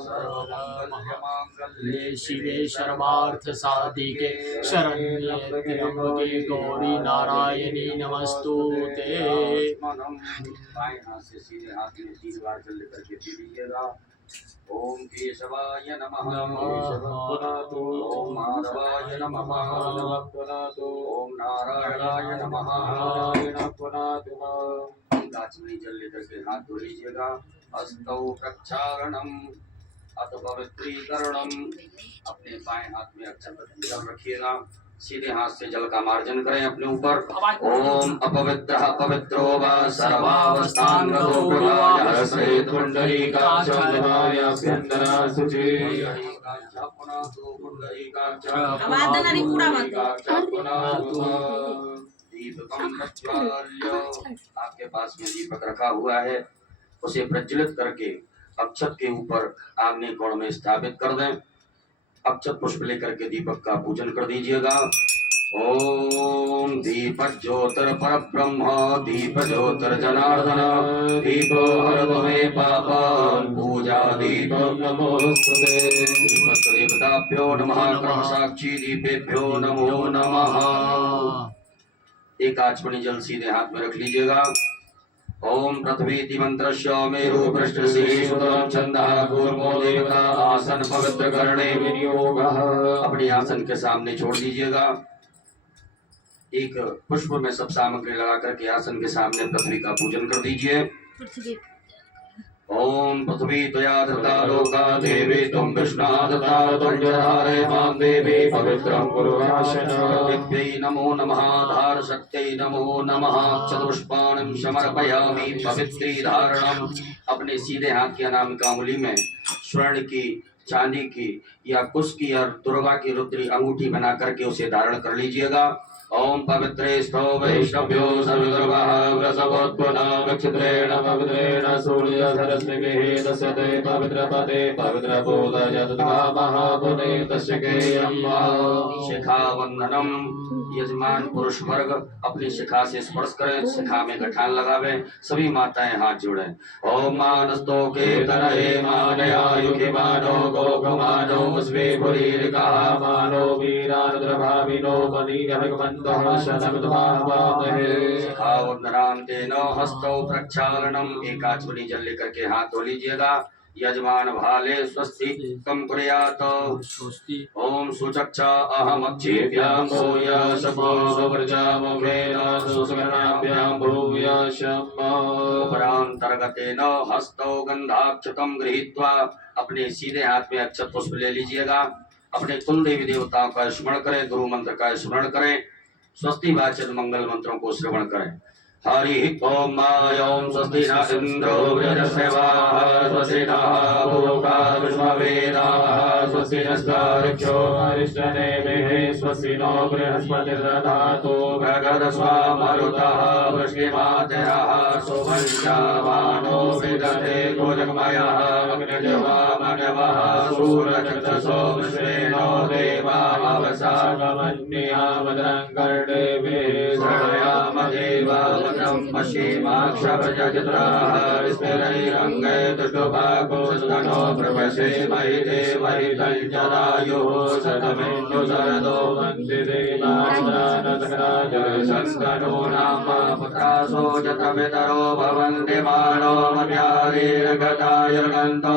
सर्वमंगलमांगल्ये शिवे सर्वार्थ साधिके शरण्ये त्र्यंबके गौरी नारायणी नमस्तुते। बाएं हाथ से सीधे हाथ में 3 बार जल लेकर के पी लीजिएगा। ओम केशवाय नमः। ओम माधवाय नमः। ओम नारायणाय नमः। काचमनी जल लेकर के हाथ धो लीजिएगा। हस्तौ प्रक्षालनम अथ पवित्रीकरणम। अपने बाएं हाथ में अक्षत जल रखिएगा। सीधे हाथ से जल का मार्जन करें अपने ऊपर। ओम अपवित्रः पवित्रो वा सर्वावस्थान रतो प्रभायः पुंडरीकाक्षाभ्यंतरा शुचि दीपकम प्रज्वाल्य। आपके पास में दीपक रखा हुआ है, उसे प्रज्वलित करके अक्षत के ऊपर आग्नेय कोण में स्थापित कर दें। अक्षत पुष्प लेकर के दीपक का पूजन कर दीजिएगा। ओम दीप ज्योतिर पर ब्रह्म दीप ज्योतिर जनार्दन दीपो हरतु मे पापान् पूजा दीप नमोस्तुते। देवताभ्यो नमः। कर्म साक्षी दीपेभ्यो नमो नमः। एक आचमनी जल सीधे हाथ में रख लीजिएगा। ओम पृथ्वी मंत्रस्य मेरु पृष्ठशीर्षं छंदः कूर्मो देवता आसन पवित्र करणे विनियोगः। अपने आसन के सामने छोड़ दीजिएगा। एक पुष्प में सब सामग्री लगा करके आसन के सामने पृथ्वी का पूजन कर दीजिए। ओम पृथ्वी त्वया धृता लोका देवी त्वं विष्णादता त्वञ्जहारे मां देवी पवित्रं कुरुवाशनादिभ्यै नमो नमः। धार शक्त्यै नमो नमः। चतुष्पाणं समर्पयामि पवित्री धारणम। अपने सीधे हाथ की अनामिका अंगुली में स्वर्ण की, चांदी की या कुश की और दुर्गा की रुद्री अंगूठी बना करके उसे धारण कर लीजिएगा। ओम पवित्रे स्थो वैष्णव्यो सर्वगर्भः वृषभोत्पन्नक्षत्रेण पवित्रेण सूर्यधरस्मिभिः दस्यते पवित्रपदे पवित्रभूतयद्गामः पुनीतस्य केयं शिखावंदनम। यजमान पुरुष वर्ग अपनी शिखा से स्पर्श करें, शिखा में गठान लगावे। सभी माताएं हाथ जोड़ें। ओम मानस्तो के तनहे मानयायुखि मानो गोगमानो स्वेपुरीरिकः मानो वीरानुद्रभाविनो मनीयभगवन्तः शतमिदमावामहे। शिखावंदनान्तेन हस्तौ प्रक्षालनम। एक आचमनी जल लेकर के हाथ धो लीजिएगा। यजमान भाले स्वस्ति कम कुर्यात्। ओम सुचक्षा अहमक्षेभ्यां भूयशपुर्जामुखेन सुसगणाभ्यां भूयशम्। उपरांतर्गतेन हस्तौ गंधाक्षतं गृहीत्वा अपने सीधे हाथ में अक्षत पुष्प ले लीजिएगा। अपने कुल देवी देवताओं का स्मरण करें, गुरु मंत्र का स्मरण करें, स्वस्ति वाचन मंगल मंत्रों को श्रवण करें। हरि ओम ओम स्वस्ति न इंद्रो वृहस्पतिर्देवः स्वस्ति नः पूषा विश्ववेदाः स्वस्ति नस्तार्क्ष्यो अरिष्टनेमिः स्वस्ति नो बृहस्पतिर्दधातु भगवस्वामरुतः वृष्टिमातरः सुवंशमानो विदधे गोजगमयः अग्निजवामनवः सूरचक्षुषो विश्वेनो देवावसागमन्यः भद्रं कर्णेभिः शृणुयामदेवावत्रं पश्येमाक्षभजचित्राः विस्मिरैरङ्गै दुष्टुभागोस्तनो प्रपश्येमहि देवहितं जरायुः शतमिन्दुशरदो वन्ति देवानानतराजसन्तनो नाम पुत्रासो जतपितरो भवन्ति मानो मध्यादिर्गतायुर्गन्तो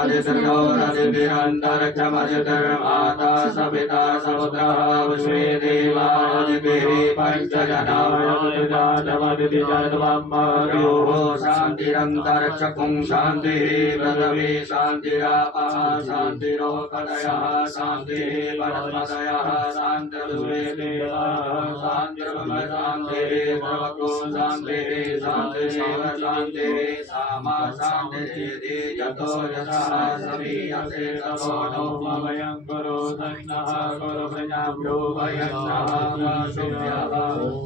अधिसृजो रतिभिरन्तरिक्षमजितिर्माता सपिता समुद्रः विश्वे देवादिभिः पञ्चजनामदितिजन्मयोः शान्तिरन्तरिक्षकुं शान्तिः पृथिवी शान्तिरापः शान्तिरोपदयः शान्तिः परस्पदयः शान्तिर्विश्वे देवाः शान्तिर्ब्रह्मशान्तिः सर्वतो शान्तिः शान्तिरेव शान्तिः सामा शान्तिरेधि यतो यतः समीयसे ततो नो भवयं कुरु धन्नः कुरु प्रजाभ्यो भयन्नः शुभ्यः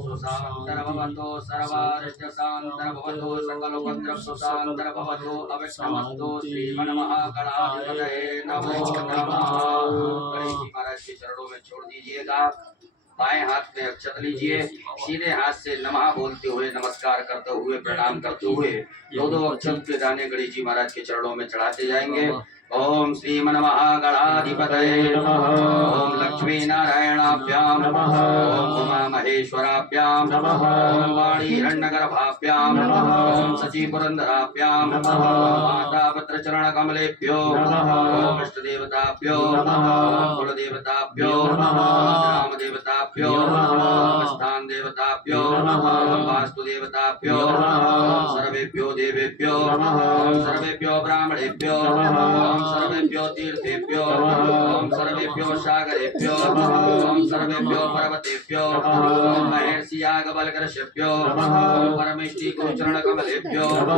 सुशान्तर्भवतो सर्वारिष्टशान्तर्भवतो सकलोपद्रवसुशान्तर्भवतो अविष्टमस्तु श्रीमन्महागणाधिपतये नमो नमः। गणेश जी महाराज के चरणों में छोड़ दीजिएगा। बाएं हाथ में अक्षत लीजिए। सीधे हाथ से नमः बोलते हुए, नमस्कार करते हुए, प्रणाम करते हुए दो दो अक्षत के दाने गणेश जी महाराज के चरणों में चढ़ाते जाएंगे। ओम श्रीमन्महागणाधिपतये नमः। ओम लक्ष्मीनारायणाभ्यां नमः। ओम उमामहेश्वराभ्यां नमः। ओम वाणीहिरण्यगर्भाभ्यां नमः। ओम सचीपुरन्दराभ्यां नमः। माता भद्रचरणकमलेभ्यो नमः। ओम इष्टदेवताभ्यो नमः। ओम कुलदेवताभ्यो नमः। ग्रामदेवताभ्यो नमः। ओम स्थानदेवताभ्यो नमः। ओम वास्तुदेवताभ्यो नमः। ओम सर्वेभ्यो देवेभ्यो नमः। ओम सर्वेभ्यो ब्राह्मणेभ्यो नमः। ओम सर्वेभ्यो तीर्थेभ्यो नमः। ओम सर्वेभ्यो सागरेभ्यो नमः। ओम सर्वेभ्यो पर्वतेभ्यो नमः। ओम महर्षि याज्ञवल्क्यर्षिभ्यो नमः। ओम परमेष्टि गुरुचरणकमलेभ्यो नमः। ओम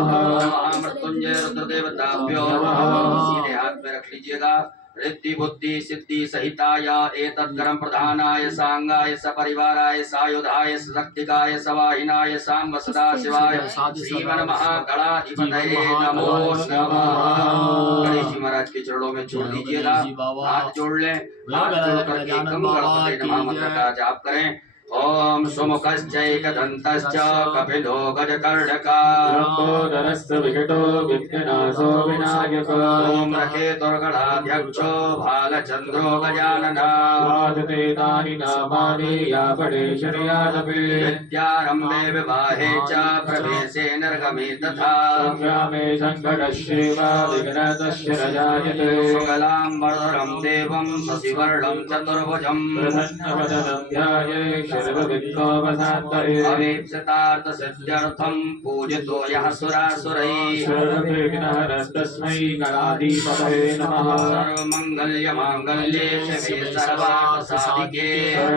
महामृत्युंजय रुद्रदेवताभ्यो नमः। सीधे हाथ में रख लीजिएगा। रिद्धि बुद्धि सिद्धि सहिताय एतद्गरम प्रधानाय सांगाय सपरिवाराय सायुधाय शक्तिकाय सवाहिनाय सांब सदा शिवाय श्रीमन महागणाधिपतये नमो नमः। गणेश जी महाराज के चरणों में छोड़ दीजिएगा। हाथ जोड़ लें। हाथ जोड़ करके गम गणपते नमः मंत्र का जाप करें। ओम सुमुखश्चैकदन्तश्च कपिलो गजकर्णकः लंबोदरस्य विकटो विघ्ननाशो विनायकः ओम रकेतुर्गणाध्यक्षो भालचन्द्रो गजाननः वाजते तानि नामानि यापडेशर्यादपि विद्यारम्भे विवाहे च प्रवेशे निर्गमे तथा संग्रामे सङ्कटस्यैव विघ्नतस्य न जायते शुक्लां वरदं देवं शशिवर्णं चतुर्भुजं प्रसन्नवदनं ध्यायेत् सर्वविघ्नोपशान्तये अमीप्सितार्थ सिद्ध्यर्थं पूजितो यः सुरासुरैः सर्वविघ्नहरस्तस्मै गणाधिपतये नमः सर्वमङ्गल्य माङ्गल्ये शिवे सर्वार्थसाधिके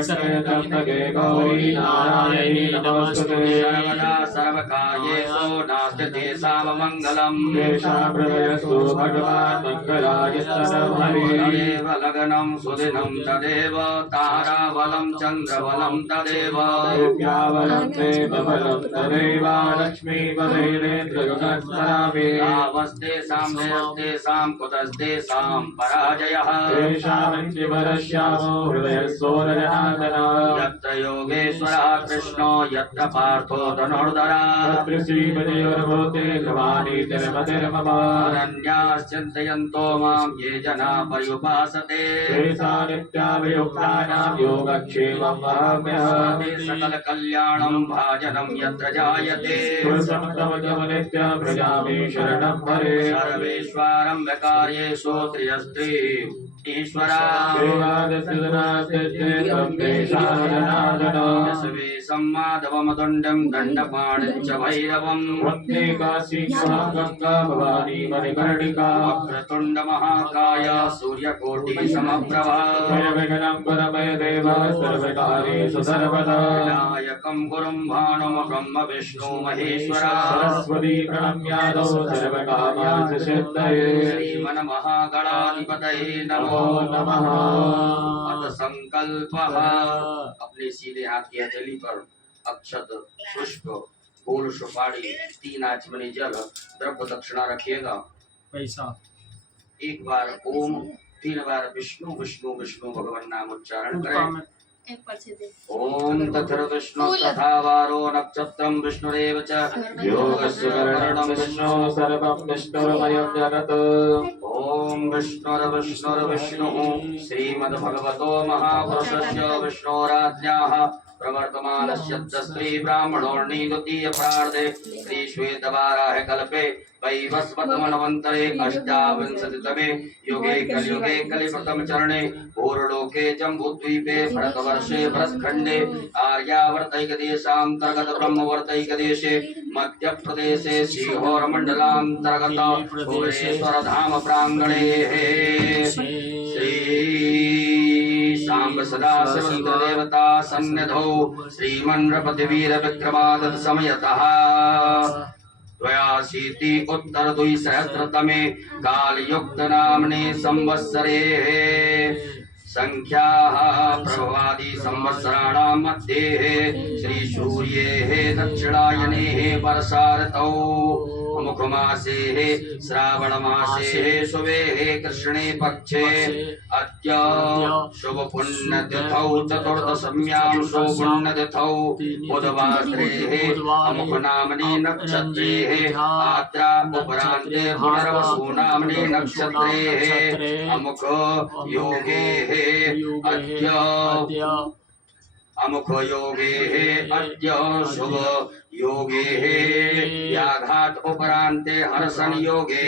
शरण्ये गौरी नारायणी नमोस्तुते सर्वदा सर्वकार्येषु नास्ति तेषाममङ्गलम् तेषां हृदयस्तु भगवान् मङ्गलाय तदेव लग्नं सुदिनं तदेव ताराबलं चन्द्रबलं तदेव विद्याबलं देवबलं तदेव लक्ष्मीपदेन्द्रगुणस्मरामि तावस्तेषां देवस्तेषां कुतस्तेषां पराजयः तेषामन्तिवरश्यामो हृदयस्सोदरनादना यत्र योगेश्वरः कृष्णो यत्र पार्थो धनुर्धरः तत्र श्रीपतिर्भूते ध्रुवाणि तिरुपतिर्मम अनन्याश्चिन्तयन्तो मां ये जना पर्युपासते तेषा नित्याभियुक्तानां योगक्षेमं वहाम्यहम् ते सकलकल्याणं भाजनं यत्र जायते पुरुषमतमजम नित्यं भजामि शरणं हरे सर्वेश्वरं कार्येषु त्रियस्त्रि ईश्वरा देवादस्यजनास्ते तं तेषामजनार्दन यशवे सम्माधवमदण्डं दण्डपाणिं च भैरवम् वन्दे काशीश्वरं गङ्गा भवानी मणिकर्णिका वक्रतुण्डमहाकाय सूर्यकोटिसमप्रभा भयविघ्नं परमय देव सर्वकार्येषु सर्वदा विनायकं गुरुं भानुं ब्रह्म विष्णु महेश्वरा सरस्वती प्रणम्यादौ सर्वकामांस सिद्धये श्रीमन्महागणाधिपतये नमो नमः अथ संकल्पः अपने सीधे हाथ की हथेली पर अक्षत पुष्प फूल सुपारी 3 आचमनी जल द्रव्य दक्षिणा रखिएगा। पैसा एक बार ओम 3 बार विष्णु विष्णु विष्णु भगवान नाम उच्चारण करें। ओम तथा विष्णु तथा वारो नक्षत्रं विष्णुरेव च योगस्य करणं विष्णु सर्वं विष्णुर्मयं जगत् ओम विष्णुर्विष्णुर्विष्णुः श्रीमद्भगवतो महापुरुषस्य विष्णोराज्ञाः प्रवर्तमानस्य स्त्री ब्राह्मणोर्णी द्वितीय प्रार्धे श्री श्वेतवाराह कल्पे वैवस्वतमन्वन्तरे अष्टाविंशतितमे युगे कलियुगे कलिप्रथम चरणे भूर्लोके जम्बूद्वीपे भरतवर्षे भरतखण्डे आर्यावर्तैकदेशान्तर्गत ब्रह्मवर्तैकदेशे मध्यप्रदेशे श्रीहोरमण्डलान्तर्गत भुवनेश्वरधाम प्राङ्गणे श्री सांब सदाशिव देवता सन्निधौ श्रीमन्नृपतिवीर विक्रमादित्य समयतः द्वयाशीति उत्तर द्विसहस्रतमे कालयुक्त नाम्ने संवत्सरे संख्याः प्रभवादि संवत्सराणां मध्ये श्री सूर्येः दक्षिणायने वर्षा ऋतौ मुखमासे श्रावण मासे शुभे कृष्णे पक्षे अद्य शुभ पुण्य तिथौ चतुर्दश्यां शुभ पुण्य तिथौ बुधवासरे अमुक नामनि नक्षत्रे आद्रा उपरान्ते पुनर्वसु नामनि नक्षत्रे अमुक योगे अद्य अमुख योगे अद्य शुभ योगे याघात उपरान्ते हर्षण योगे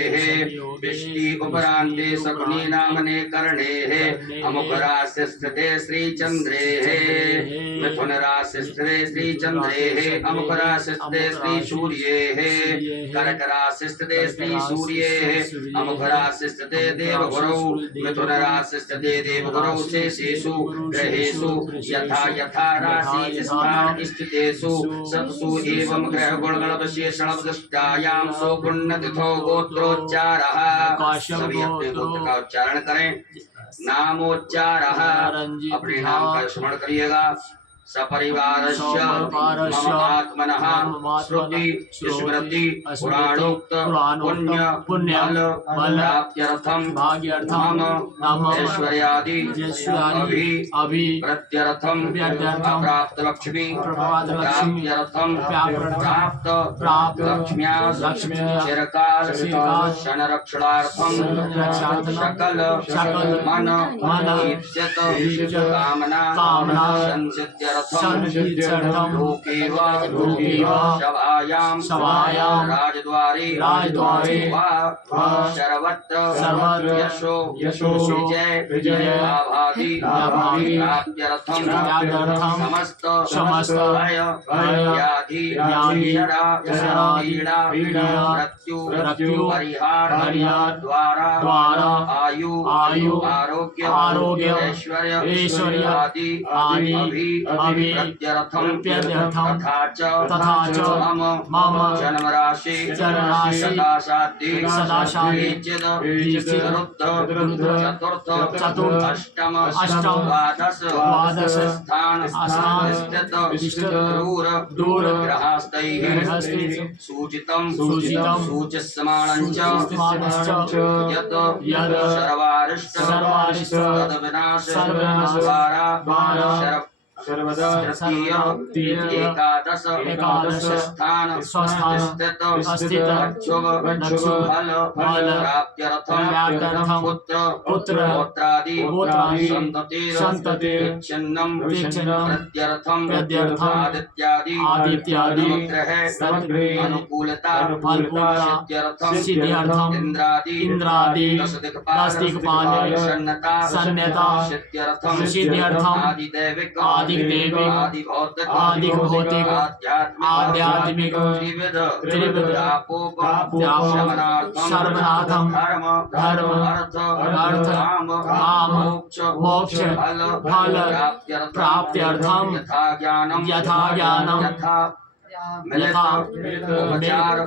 वृष्टि उपरान्ते शकुनी नामने कर्णे अमुक राशि स्थिते श्री चंद्रे मिथुन राशि स्थिते श्री चंद्रे अमुक राशि स्थिते श्री सूर्ये कर्क राशि स्थिते श्री सूर्ये अमुक राशि स्थिते देवगुरौ मिथुन राशि स्थिते देवगुरौ शेषेषु ग्रहेषु यथा यथा राशि स्थान स्थितेषु सत्सु एवं ग्रह गुणगण विशेषण दृष्टायाम सो पुण्य तिथो गोत्रोच्चारः सभी अपने गोत्र का उच्चारण करें नामोच्चारः अपने नाम का स्मरण करिएगा सपरिवारस्य मम आत्मनः श्रुति स्मृति पुराणोक्त पुण्य फल प्राप्त्यर्थं मम ऐश्वर्यादि अभि प्रत्यर्थं प्राप्त लक्ष्मी प्राप्त्यर्थं प्राप्त लक्ष्म्या चिरकाल शनरक्षणार्थं सकल मन ईप्सित कामना संसिद्ध्यर्थं लोकेव सभायां राजद्वारे वा सर्वत्र यशो विजय लाभादि प्राप्त्यर्थं समस्त भय व्याधि शरा पीड़ा मृत्यु परिहार द्वारा आयु आरोग्य ऐश्वर्य आदि प्रत्यर्थं तथा च मम जन्म राशि सदाशादि चतुर्थ अष्टम द्वादश स्थान स्थित दूर ग्रहस्थैः सूचितं सूच्यमानं च यत् सर्वारिष्ट तद्विनाश द्वारा एकादश स्थान स्थित शुभ फल प्राप्त्यर्थं पुत्र पौत्रादि संततिर्विच्छिन्नं प्रत्यर्थं आदित्यादि ग्रह अनुकूलता सिद्ध्यर्थं इंद्रादि दश दिक्पाल सन्नता सिद्ध्यर्थं आदिदैविक आदि भौतिक आध्यात्मिक त्रिविध शमनार्थं धर्म अर्थ काम मोक्ष फल प्राप्त्यर्थं यथा ज्ञानं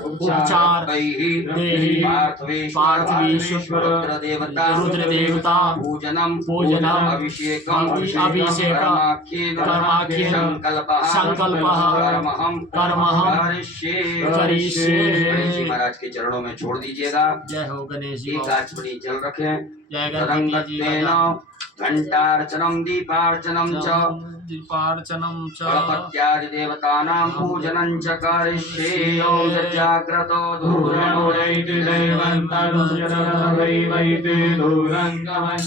उपचार देहि पार्थवेषु रुद्रदेवता पूजनम अभिषेकम कर्माख्येन संकल्पः कर्महं करिष्ये। महाराज के चरणों में छोड़ दीजिएगा। जय हो गणेश जी। एक आचमनी जल रखें। जय गणेश जी। घंटार्चनम दीपार्चनम च गणपत्यादि देवतानां पूजनं च करिष्ये। जाग्रतो दूरणोरैति दैवन्तनुजनवैवैति दूरङ्गमं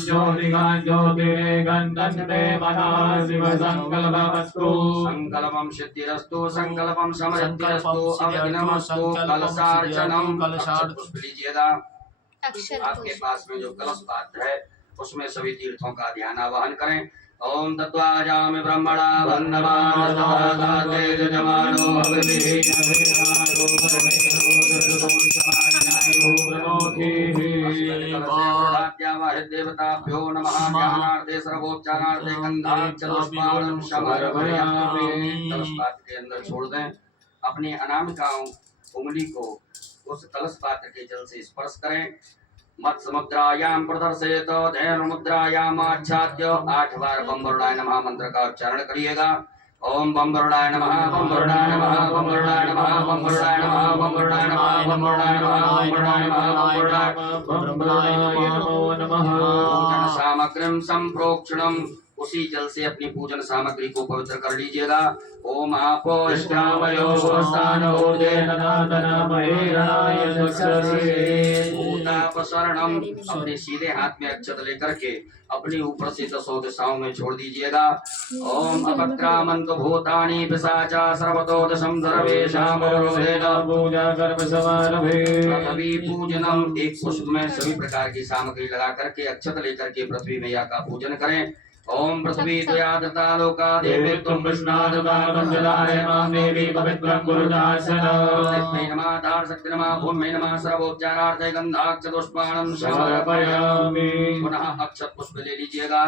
ज्योतिर्गन्धन्ते मनः शिवसङ्कल्पमस्तु। संकल्पं सिद्धिरस्तु संकल्पं समृद्धिरस्तु अवघ्नमस्तु। कलशार्चनम पुष्प लीजिएगा। आपके पास में जो कलश पात्र है उसमें सभी तीर्थों का ध्यान आवाहन करें। ओम तत्वाजामि ब्रह्मणा वन्दमान तेजमानो देवताभ्यो नमः। ज्ञानार्थे सर्वोच्चारणार्थे गन्धाक्षरस्मानं समर्पयामि। कलश पात्र के अंदर छोड़ दें। अपनी अनामिका उंगली को उस कलश पात्र के जल से स्पर्श करें। मत्स्य मुद्रायां प्रदर्शयत ध्यान मुद्रायां आच्छाद्य 8 बार बम वरुणाय नमः मंत्र का उच्चारण करिएगा। ओम बम वरुणाय नमः बम वरुणाय नमः बम वरुणाय नमः बम वरुणाय नमः बम वरुणाय नमः बम वरुणाय नमः बम वरुणाय नमः बम वरुणाय नमो नमः। पूजन सामग्रीम संप्रोक्षणम उसी जल से अपनी पूजन सामग्री को पवित्र कर लीजिएगा। ओम आपो इष्टामयो स्थान ऊर्जेन दातनामहेरणाय चक्षुषे। भूतापसरणम अपने सीधे हाथ में अक्षत लेकर के अपनी ऊपर से 10 दिशाओं में छोड़ दीजिएगा। ओम अपक्रामंत भूतानि पिशाचा सर्वतो दशम सर्वेषां वरोधेन पूजा कर्म समारभे। पृथ्वी पूजनम एक पुष्प में सभी प्रकार की सामग्री लगा करके अक्षत लेकर के पृथ्वी मैया का पूजन करें। ओम पृथ्वी त्वयादता लोका देवी त्वं कृष्णादता मंजलाय मां देवी पवित्रं कुरुदासन। तस्मै नमः दार शक्ति नमः भूम्यै नमः सर्वोपचारार्थे गंधाक्षतुष्पाणं समर्पयामि। पुनः अक्षत पुष्प ले लीजिएगा।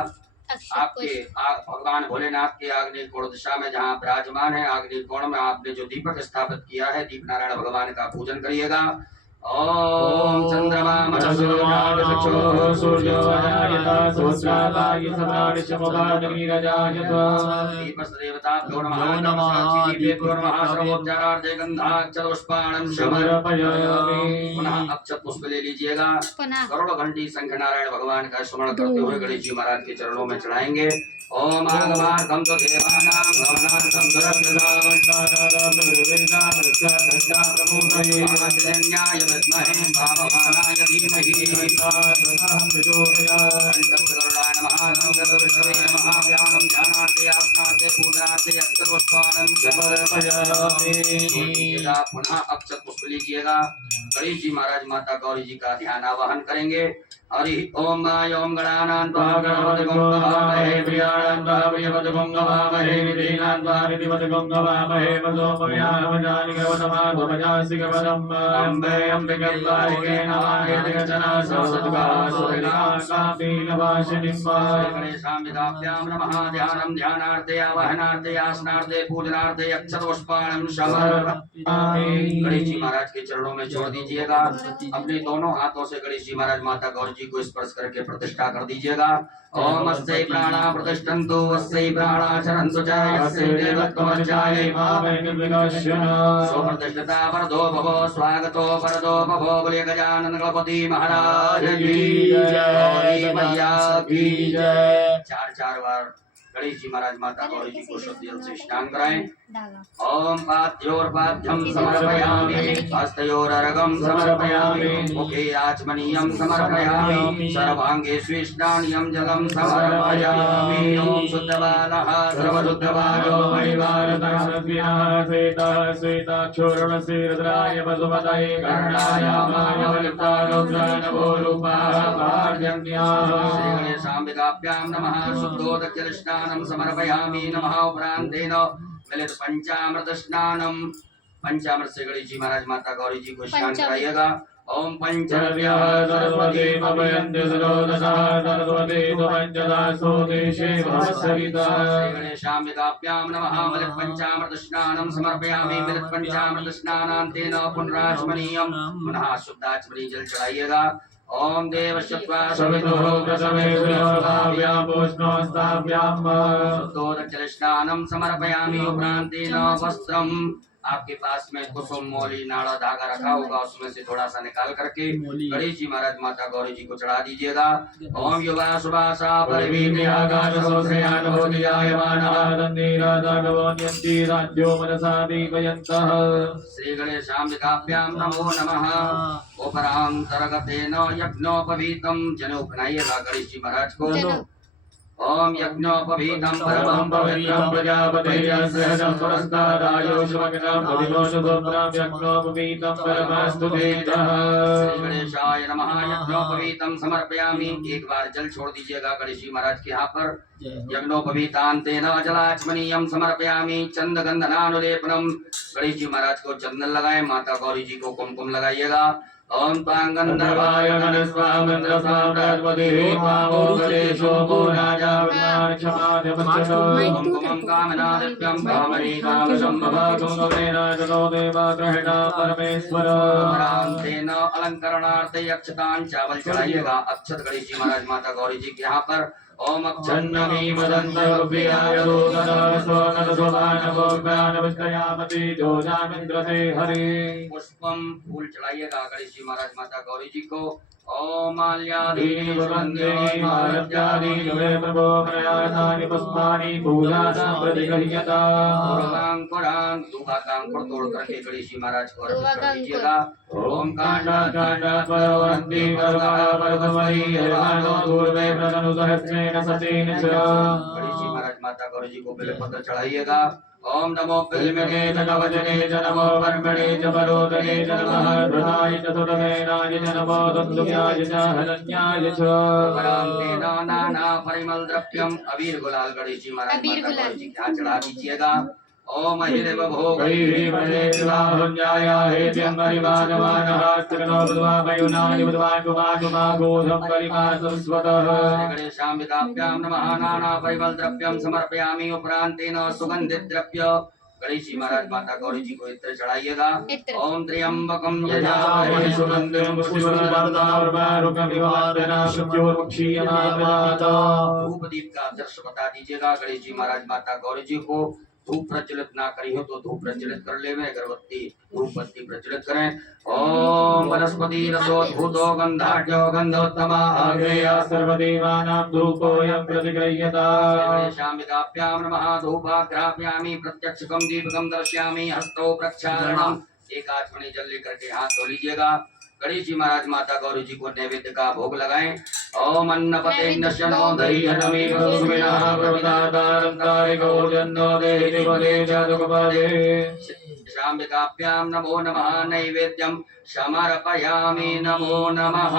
आपके भगवान भोलेनाथ के आग्नेय कोण दिशा में जहाँ विराजमान है आग्नेय कोण में आपने जो दीपक स्थापित किया है दीप नारायण भगवान का पूजन करिएगा। ओम चंद्रमा चक्षुः सूर्योदयायत सहस्राय सम्राट चमकाग्निरजायत। दीपस्देवताभ्यो नमः दीपेभ्यो नमः सर्वोपचारार्थे गंधाक्षतुष्पाणं समर्पयामि। पुनः अक्षत पुष्प ले लीजिएगा। करोड़ घंटी संघ नारायण भगवान का स्मरण करते हुए गणेश जी महाराज के चरणों में चढ़ाएंगे। ओम आगमार्थम तो देवानां भवनार्थम सुरक्षिताय विद्महे भावभानाय धीमहि करुणाय नमः संगतविष्णवे नमः व्यानं ध्यानार्थे आसनार्थे पूजनार्थे अक्षतपुष्पाणं समर्पयामि। पुनः अक्षत पुष्प लीजिएगा। गणेश जी महाराज माता गौरी जी का ध्यान आवाहन करेंगे। हरि ओम ओम गणानां त्वा गणपतिगं गवामहे प्रियाणां त्वा प्रियपतिगं गवामहे विदीनां त्वा विधिपतिगं गवामहे वसोमयामजानि गवतमागमजासि गवदम् अम्बे अम्बिके द्वारिके नमामि जगन्नाथ सरस्वतीकापीलवासिनीं गणेशाम्बिकाभ्यां नमः। ध्यानं ध्यानार्थे आवाहनार्थे आसनार्थे पूजनार्थे अक्षतपुष्पाणं समर्पयामि। गणेश जी महाराज के चरणों में छोड़ दीजिएगा। अपने दोनों हाथों से गणेश जी महाराज माता गौरी जी को स्पर्श करके प्रतिष्ठा कर दीजिएगा। ओम अस्यै प्राणा प्रतिष्ठन्तु अस्यै प्राणा चरन्तु च अस्यै देवत्वमर्चायै सुप्रतिष्ठिता वरदो भवो स्वागतो वरदो भवो बोले गजानन गणपति महाराज की जय मैया की जय। 4 बार गणेश जी महाराज माता गौरी जी को शुद्ध जल से स्नान कराएं। ओम पाद्योर्पाद्यं समर्पयामि हस्तयोरर्घं समर्पयामि मुखे आचमनीयं समर्पयामि सर्वांगे स्विष्टानियं जलं समर्पयामि। ओम शुद्धबालः सर्वशुद्धबालो मणिवारतः श्वेताक्षोरणस्य रुद्राय वसुपतये कर्णाय मानवलिप्ताय रुद्रानवो रूपाः पार्जन्याः। श्री गणेशाम्बिकाभ्यां नमः। शुद्धोदकजल स्नानं समर्पयामि नमः। उपरान्तेन मिलित पंचामृत स्नानम पंचामृत से गणेश जी महाराज माता गौरी जी को स्नान कराइएगा। ओम पंचव्यः सरस्वती पवयन्ति सरोदशः सरस्वती पंचदासो देशे भवसरिता। श्री गणेशाम्बिकाभ्यां नमः। मिलित पंचामृत स्नानं समर्पयामि। मिलित पंचामृत स्नानान्तेन पुनराचमनीयं पुनः शुद्धाचमनी जल चढ़ाइएगा। ओम देवशत्वा सवितुः प्रसवेभ्यां पुष्णोस्ताभ्यां शुद्धोदकजल स्नानं समर्पयामि। उपरान्तेन वस्त्रम आपके पास में कुसुम मोली नाड़ा धागा रखा होगा उसमें से थोड़ा सा निकाल करके गणेश जी महाराज माता गौरी जी को चढ़ा दीजिएगा। ओम युवा सुभाषा परिवीर्य श्री गणेशाम्बिकाभ्यां नमो नमः। उपरांतरगतेन यज्ञोपवीतं जनेऊ बनाइएगा गणेश जी महाराज को। ओम यज्ञोपवीतं परमं पवित्रं प्रजापतेः सहजं पुरस्तादायोषमग्नं पविलोषधोत्रं यज्ञोपवीतं परमास्तु ते। श्री गणेशाय नमः। यज्ञोपवीतं समर्पयामि। एक बार जल छोड़ दीजिएगा गणेश जी महाराज के यहाँ पर। यज्ञोपवीतान्तेन जलाचमनीयं समर्पयामि। चंदगंधनानुलेपनम गणेश जी महाराज को चंदन लगाएं। माता गौरी जी को कुमकुम लगाइएगा। ओम पांगंधर्वाय गणस्वामन्द्रस्वामृतपतिः पावो गणेशो भूराजा कुमकुमं कामनादित्यं कामनीकामसम्भवकुङ्कुमेन जनो देवग्रहिणा परमेश्वर। उपरान्तेन अलंकरणार्थे अक्षतान् चावल चढ़ाइएगा। अक्षत गणेश जी महाराज माता गौरी जी के यहाँ पर। ओम चन्नमी मदन्तव्याय दूतः सोनदसोपानभोग्यानविष्टयामति जोजामिन्द्रते हरि। पुष्पम फूल चढ़ाइएगा गणेश जी महाराज माता गौरी जी को। ओम माल्यादीनि सुगन्धेनि मालत्यादीनि वे प्रभो प्रयासानि पुष्पाणि पूजानां प्रतिगृह्यता। पूर्वांकुरां दूभाकांकुर तोड़ करके गणेश जी महाराज को अर्पित कर दीजिएगा। ओम कांडात्वरवन्ति वर्गावरधमयि हेमानो दूर्वे प्रतनु सहस्रेण सतेन च। गणेश जी महाराज माता गौरी जी को बेलपत्र चढ़ाइएगा। ओम नमो पिल्मगे च नवजने च नमो वर्मणे च परोदने च नमः प्रदाय च सुतमेनाय च नमो दुन्दुभ्याय च हरण्याय च। परान्तेना नाना परिमल द्रव्यम अबीर गुलाल गणेश जी महाराज माता गौरी जी के हाथ चढ़ा दीजिएगा। ओम अहिदेव भोगैः वन्दे विवाहन्याय हेत्यं परिवाजमानः स्त्रिनो बुद्ध्वापयुनानि बुद्ध्वाकुमाकुमागोधं परिमासंस्वतः। गणेशाम्बिकाभ्यां नमः नाना परिमल द्रव्यं समर्पयामि। उपरान्तेन सुगन्धित द्रव्य गणेश जी महाराज माता गौरी जी को इत्र चढ़ाइएगा। ओम त्र्यंबकं यजामहे सुगन्धिं पुष्टिवर्धनम् धूप दीप का आदर्श बता दीजिएगा। गणेश जी महाराज माता गौरी जी को धूप प्रज्वलित ना करी हो तो धूप प्रज्वलित कर ले में अगरबत्ती धूप बत्ती प्रज्वलित करें। ओम वनस्पति रसोद्भूतो गंधाढ्यो गंधोत्तमा आग्नेया सर्वदेवानां धूपोऽयं प्रतिगृह्यता। गणेशाम्बिकाभ्यां नमः धूपाग्रापयामि प्रत्यक्षकं दीपकं दर्शयामि हस्तौ प्रक्षालनम्। एक आचमनी जल लेकर के हाथ धो लीजिएगा। गणेश जी महाराज माता गौरी जी को नैवेद्य का भोग लगाएं। ओम अन्नपते नश्यनो दह्यनमी सुमिनः प्रवदातारंतारिको जन्नो देहि वदे जातुकपदे। शाम्बिकाभ्यां नमो नमः नैवेद्यं समर्पयामि नमो नमः।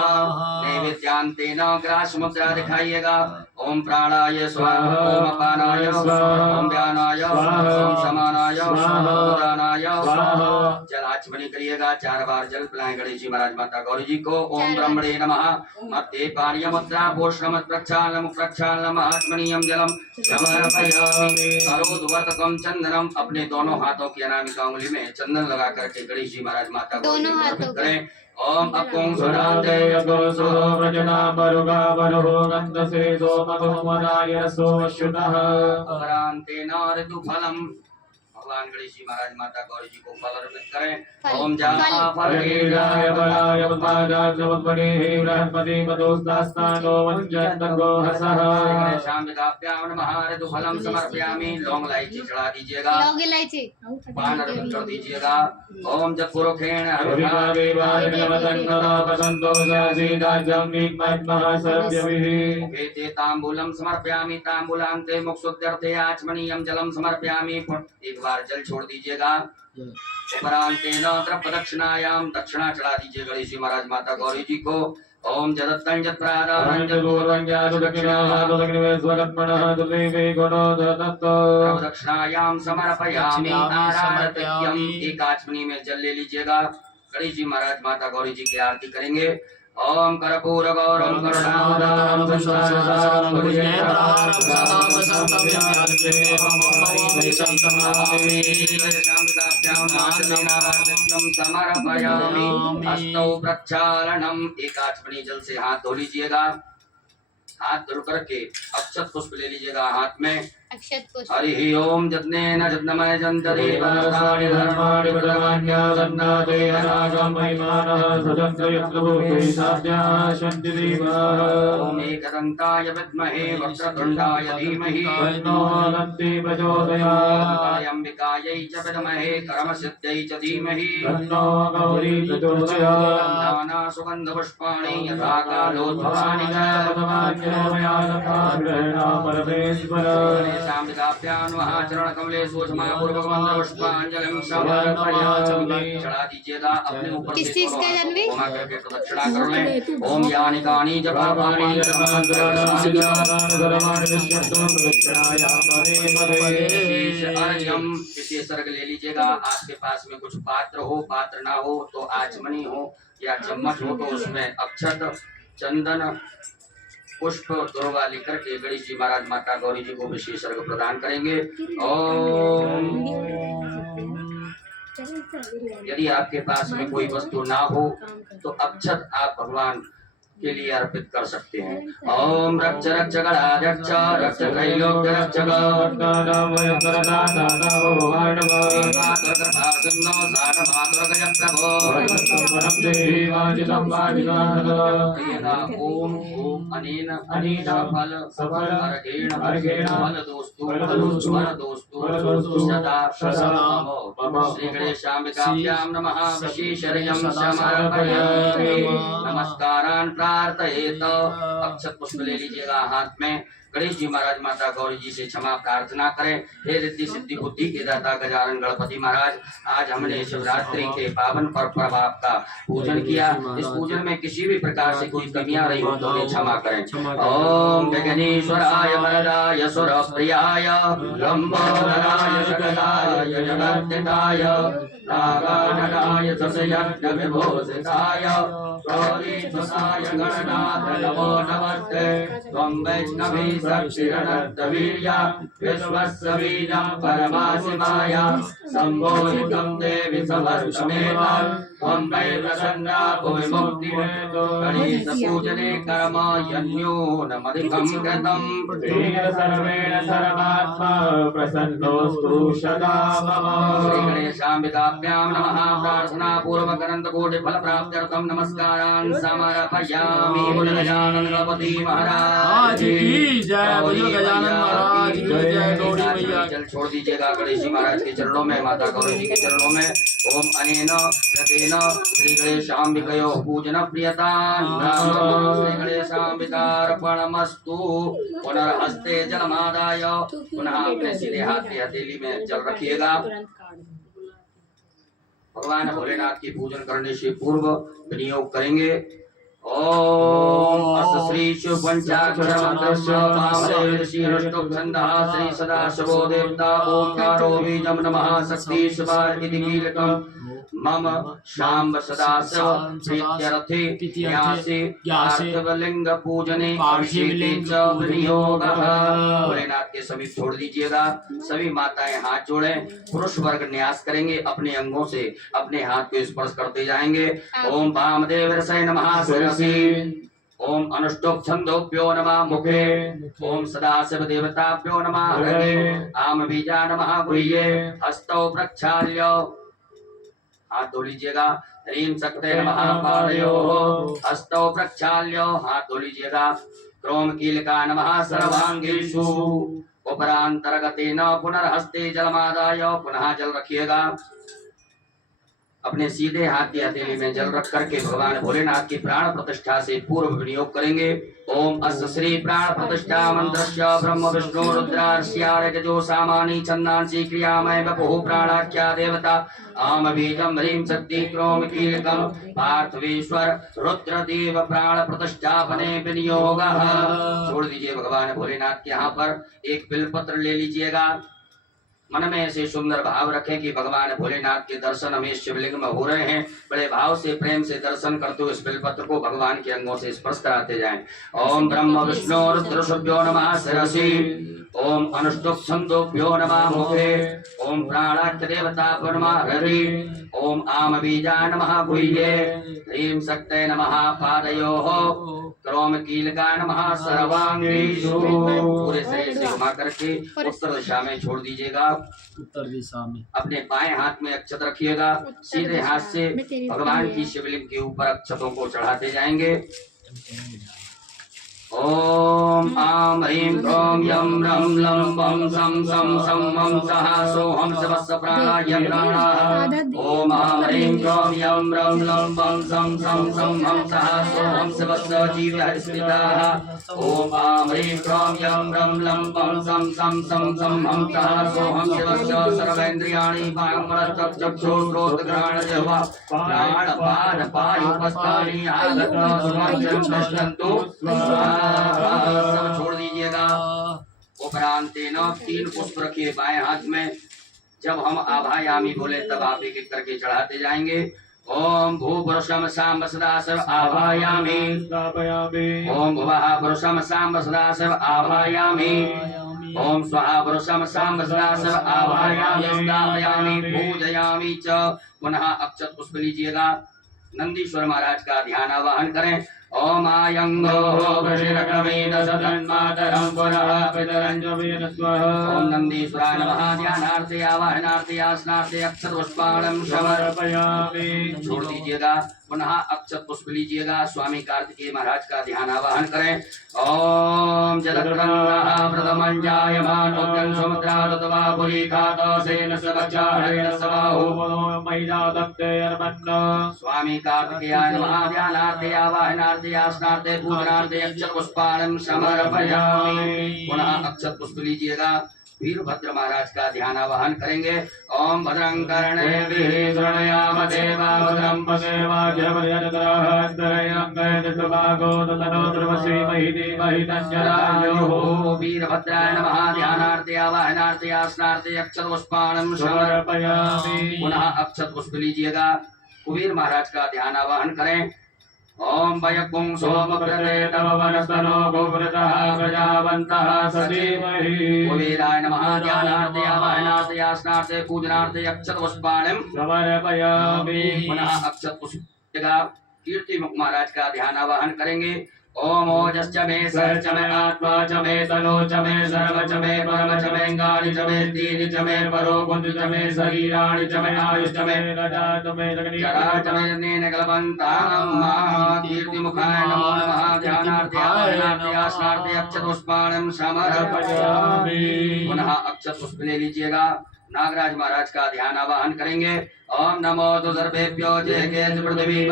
नैवेद्यांतेन ग्रासमुद्रा दिखाइएगा। ओम प्राणाय स्वाहा ओम अपानाय स्वाहा ओम व्यानाय स्वाहा ओम समानाय स्वाहा उदानाय स्वाहा। जल आचमनी करिएगा। 4 बार जल पिलाएं गणेश जी महाराज माता गौरी जी को। ओम ब्रह्मणे नमः मध्य पानीयमुद्रा पोषणम प्रक्षालनम प्रक्षालनम आचमनीयं जलम समर्पयामि। करोद्वर्तकं चंदनम अपने दोनों हाथों की अनामिका उंगली में चंदन लगा करके गणेश जी महाराज माता गौरी जी को अर्पित करें। ओम अकुं सुराते अकुसो व्रजना परुगा परुहो गंधसे सो मधुमनाय सो अश्रुतः। परान्तेन ऋतुफलम् भगवान गणेश जी महाराज माता गौरी जी को फल अर्पित करें। ओम जाहा फलगीराय बलाय उत्पादाय समर्पणेः बृहस्पति मधुस्तास्तानो वंजन्तगो हसः। गणेशाम्बिकाभ्यां नमः ऋतुफलं समर्पयामि। लौंग इलायची चढ़ा दीजिएगा। लौंग इलायची पान अर्पित कर दीजिएगा। ओम जपुरुखेण एते ताम्बूलं समर्पयामि। ताम्बूलान्ते मुक्षुद्यर्थे आचमनीयं जलं समर्पयामि। एक बार जल छोड़ दीजिएगा। उपरान्तेन प्रदक्षिणायां दक्षिणा चढ़ा दीजिए गणेश जी महाराज माता गौरी जी को। ओम जदत्तं जत्प्रादानं जपूर्वं जादुदक्षिणाः दक्षिणे स्वगत्मनः दुर्देवे गुणो दत्त। प्रदक्षिणायां समर्पयामि आराधत्यम्। एक आचमनी में जल ले लीजिएगा। गणेश जी महाराज माता गौरी जी की आरती करेंगे। ओम कर्पूर गौरम करुणावतारम संसारसारम समर्पयामि। हस्तौ प्रक्षालनम्। एक आचमनी जल से हाथ धो लीजिएगा। हाथ धो करके अक्षत पुष्प ले लीजिएगा हाथ में। अक्षत पुष्प। हरि ओम जत्नेन जत्नमय जन्तदेवानि धर्माणि प्रदमान्यासन्नाते अनागम महिमानः सजन्त यत्र भूते साध्या सन्ति देवाः। ओम एकदन्ताय विद्महे वक्रतुण्डाय धीमहि तन्नो दन्ति प्रचोदयात्। अम्बिकायै च विद्महे कर्मसिद्ध्यै च धीमहि तन्नो गौरी प्रचोदयात्। नाना सुगन्धपुष्पाणि यथा कालोद्भवानि च परमेश्वर। शाम्बिकाभ्यां नमः चरण कमले सूक्ष्म पूर्वक मंत्र पुष्पांजलिं समर्पयामि। चढ़ा दीजिएगा अपने ऊपर। किस चीज का जन्म? होमा करके प्रदक्षिणा कर लें। ओम यानि कानि जपापानि विशेष अर्घ ले लीजिएगा। आपके पास में कुछ पात्र हो पात्र ना हो तो आचमनी हो या चम्मच हो तो उसमें अक्षत चंदन पुष्प दुर्वा लेकर के गणेश जी महाराज माता गौरी जी को विशेष अर्घ प्रदान करेंगे। ओम यदि आपके पास में कोई वस्तु ना हो तो अक्षत आप भगवान के लिए अर्पित कर सकते हैं। ओम रक्ष रक्ष गणाध्यक्ष रक्ष त्रैलोक्य रक्षक ओम ओम अनेन सफल अर्घेण दोस्तु सदा मम श्री गणेशाम्बिकाभ्यां नमः विशेषर्घ्यं समर्पयामि। नमस्कारान् प्रार्थयेत। अक्षत पुष्प ले लीजिएगा हाथ में। गणेश जी महाराज माता गौरी जी से क्षमा प्रार्थना करें। हे रिद्धि सिद्धि बुद्धि के दाता गजानन गणपति महाराज, आज हमने शिवरात्रि के पावन पर्व आपका पूजन किया। इस पूजन में किसी भी प्रकार से कोई कमियां रही हो तो उन्हें क्षमा करें। ओम विघ्नेश्वराय वरदाय सुरप्रियाय लंबोदराय सकलाय जगद्दिताय नागाननाय सस्यज्ञ विभूषिताय गौरीश्वराय गणनाथ नमो नमस्ते। त्वं वैष्णवी शक्तिरनन्तवीर्या विश्वस्य बीजं परमाशिवाय सम्मोहितं देवि समस्तमेतं त्वं वै प्रसन्ना भुवि मुक्तिहेतु। गणेशपूजने कर्म यन्यूनमधिकं कृतं सर्वेण सर्वात्मा प्रसन्नोऽस्तु सदा मम। श्री गणेशाम्बिकाभ्यां नमः। प्रार्थना पूर्वक अनंत कोटि फल प्राप्त्यर्थं नमस्कारान् समर्पयामि। बोलो गजानन गणपति महाराज की जय। बोलो गजानन महाराज की जय। गौरी मैया जल छोड़ दीजिएगा गणेश जी महाराज के चरणों में, माता गौरी जी के चरणों में। ओम अनेन कृतेन श्री गणेशाम्बिकयोः पूजन प्रियतां श्री गणेशाम्बिकार्पणमस्तु। पुनर्हस्ते जलमादाय पुनः अपने सीधे हाथ की हथेली में जल रखिएगा। भगवान भोलेनाथ की पूजन करने से पूर्व विनियोग करेंगे। ओम अस्य श्री शिव पंचाक्षर मंत्रस्य वामदेव ऋषि अष्टोक छन्दः श्री सदाशिवो देवता ओंकारो बीजं नमः शक्ति शिवाय इति कीलकम् मम शाम्ब सदाशिव प्रीत्यर्थे ज्ञासे पार्थिवलिंग पूजने अभिषेके च विनियोगः। भोलेनाथ के समीप छोड़ दीजिएगा। सभी माताएं हाथ जोड़ें। पुरुष वर्ग न्यास करेंगे। अपने अंगों से अपने हाथ को स्पर्श करते जाएंगे। ओम वामदेव ऋषये नमः शिरसि। ओम अनुष्टुप छंदोभ्यो नमः मुखे। ओम सदाशिव देवताभ्यो नमः हृदये। आम बीजा नमः गुह्ये। हस्तौ प्रक्षाल्य हाथ धो लीजिएगा। ह्रीं शक्ते नमः पादयोः। हस्तौ प्रक्षाल्य हाथ धो लीजिएगा। क्रोम कीलका नमः सर्वांगेषु। उपरांतरगतेन पुनर्हस्ते जलमादाय पुनः जल रखिएगा। अपने सीधे हाथ की हथेली में जल रख करके भगवान भोलेनाथ की प्राण प्रतिष्ठा से पूर्व विनियोग करेंगे। ओम अस्य श्री प्राण प्रतिष्ठा मंत्रस्य ब्रह्म विष्णु रुद्रार्ष्यारजो सामानि छन्दांसि क्रियामय बपुः प्राणाख्या देवता आम बीजं ह्रीं शक्ति क्रोम कीलकं पार्थिवेश्वर रुद्रदेव प्राण प्रतिष्ठापने विनियोगः। छोड़ दीजिए भगवान भोलेनाथ के यहाँ पर एक बिलपत्र ले लीजिएगा। मन में ऐसे सुंदर भाव रखें कि भगवान भोलेनाथ के दर्शन हमें शिवलिंग में हो रहे हैं। बड़े भाव से प्रेम से दर्शन करते हुए इस बिलपत्र को भगवान के अंगों से स्पर्श कराते जाएं। ओम ब्रह्म विष्णु रुद्रशुभ्यो नमः शिरसि। ओम अनुष्टुप छंदोभ्यो नमः मुखे। ओम प्राणाख्य देवताभ्यो नमः हृदि। ओम आम बीजा नमः गुह्ये। ह्रीं शक्ते नमः पादयोः। क्रोम कीलका नमः सर्वांगेषु। पूरे शरीर से घुमा करके उत्तर दिशा में छोड़ दीजिएगा। उत्तर दिशा में अपने बाएं हाथ में अक्षत रखिएगा। सीधे हाथ से भगवान की शिवलिंग के ऊपर अक्षतों को चढ़ाते जाएंगे। ओम आम ह्रीं क्रोम यम रम लम बम सम सम सम मम सः सोहम शिवस्य प्राणाय प्राणाः। ओम आम ह्रीं क्रोम यम रम लम बम सम सम सम मम सः सोहम शिवस्य जीवः स्थिताः। ओम आम ह्रीं क्रोम यम रम लम बम सम सम सम सम मम सः सोहम शिवस्य सर्वेन्द्रियाणि वाक्मनश्चक्षुश्रोत्रग्रहण जिह्वा प्राणपान पायुपस्थानि आगतं सुमंत्रं तिष्ठन्तु। सब छोड़ दीजिएगा। उपरांत 3 पुष्प रखिए बाएं हाथ में। जब हम आभायामी बोले तब आप एक एक करके चढ़ाते जाएंगे। ओम भूपुरुषम सांब सदाशिव आभायामि। ओम भुवः पुरुषम सांब सदाशिव आभायामि। ओम स्वाहा पुरुषम सांब सदाशिव आभायामि स्थापयामि पूजयामि च। पुनः अक्षत पुष्प लीजिएगा। नंदीश्वर महाराज का ध्यान आवाहन करें। ओम आयंगो वशिरकमेदसतन्मातरं पुरः पितरं च वेदस्वः ओम नंदीश्वराय नमः ध्यानार्थे आवाहनार्थे आसनार्थे अक्षत पुष्पाणं समर्पयामि छोड़ दीजिएगा पुनः अक्षत पुष्प लीजिएगा स्वामी कार्तिकेय महाराज का ध्यान आवाहन करें ओम जलप्रदाः प्रथमं जायमानोऽग्रं समुद्रादत्वा पुरीखातसेन सवचारेण समाहो मैदादत्ते अर्पन्न स्वामी कार्तिकेयाय नमः ध्यानार्थे आवाहनार्थे आसनार्थे पूजनार्थे अक्षत पुष्पाणं समर्पयामि पुनः अक्षत पुष्प लीजिएगा वीरभद्र महाराज का ध्यान आवाहन करेंगे ओम भद्रं कर्णेभिः शृणुयाम देवा भद्रं पश्येमाक्षरमर्यन्तरयङ्कयदशभागो तनो ध्रुवश्रीमहि देवहि तञ्जरायुः वीरभद्राय नमः ध्यानार्थे आवाहनार्थे आसनार्थे अक्षत पुष्पाणं समर्पयामि पुनः अक्षत पुष्प लीजिएगा कुबेर महाराज का ध्यान आवाहन करें ओम वयकुं सोमप्रते तव वनस्तनो गोव्रतः प्रजावन्तः सजीमहि कुबेराय नमः ध्यानार्थे आवाहनार्थे आसनार्थे पूजनार्थे अक्षत पुष्पाणं समर्पयामि पुनः अक्षत पुष्प कीर्तिमुख महाराज का ध्यान आवाहन करेंगे ओम ओजश्च मे सर्च मे आत्मा च मे तनो च मे सर्व च मे परम च मे गानि च मे तीनि च मे परो कुंज च मे शरीराणि च मे आयुष च मे रजा च मे जरा च मे नेन कल्पन्तां कीर्तिमुखाय नमो नमः ध्यानार्थे आवाहनार्थे आसनार्थे अक्षत पुष्पाणं समर्पयामि पुनः अक्षत पुष्प ले लीजिएगा नागराज महाराज का ध्यान आवाहन करेंगे ओम नमो तु सर्वेभ्यो जय के पृथ्वी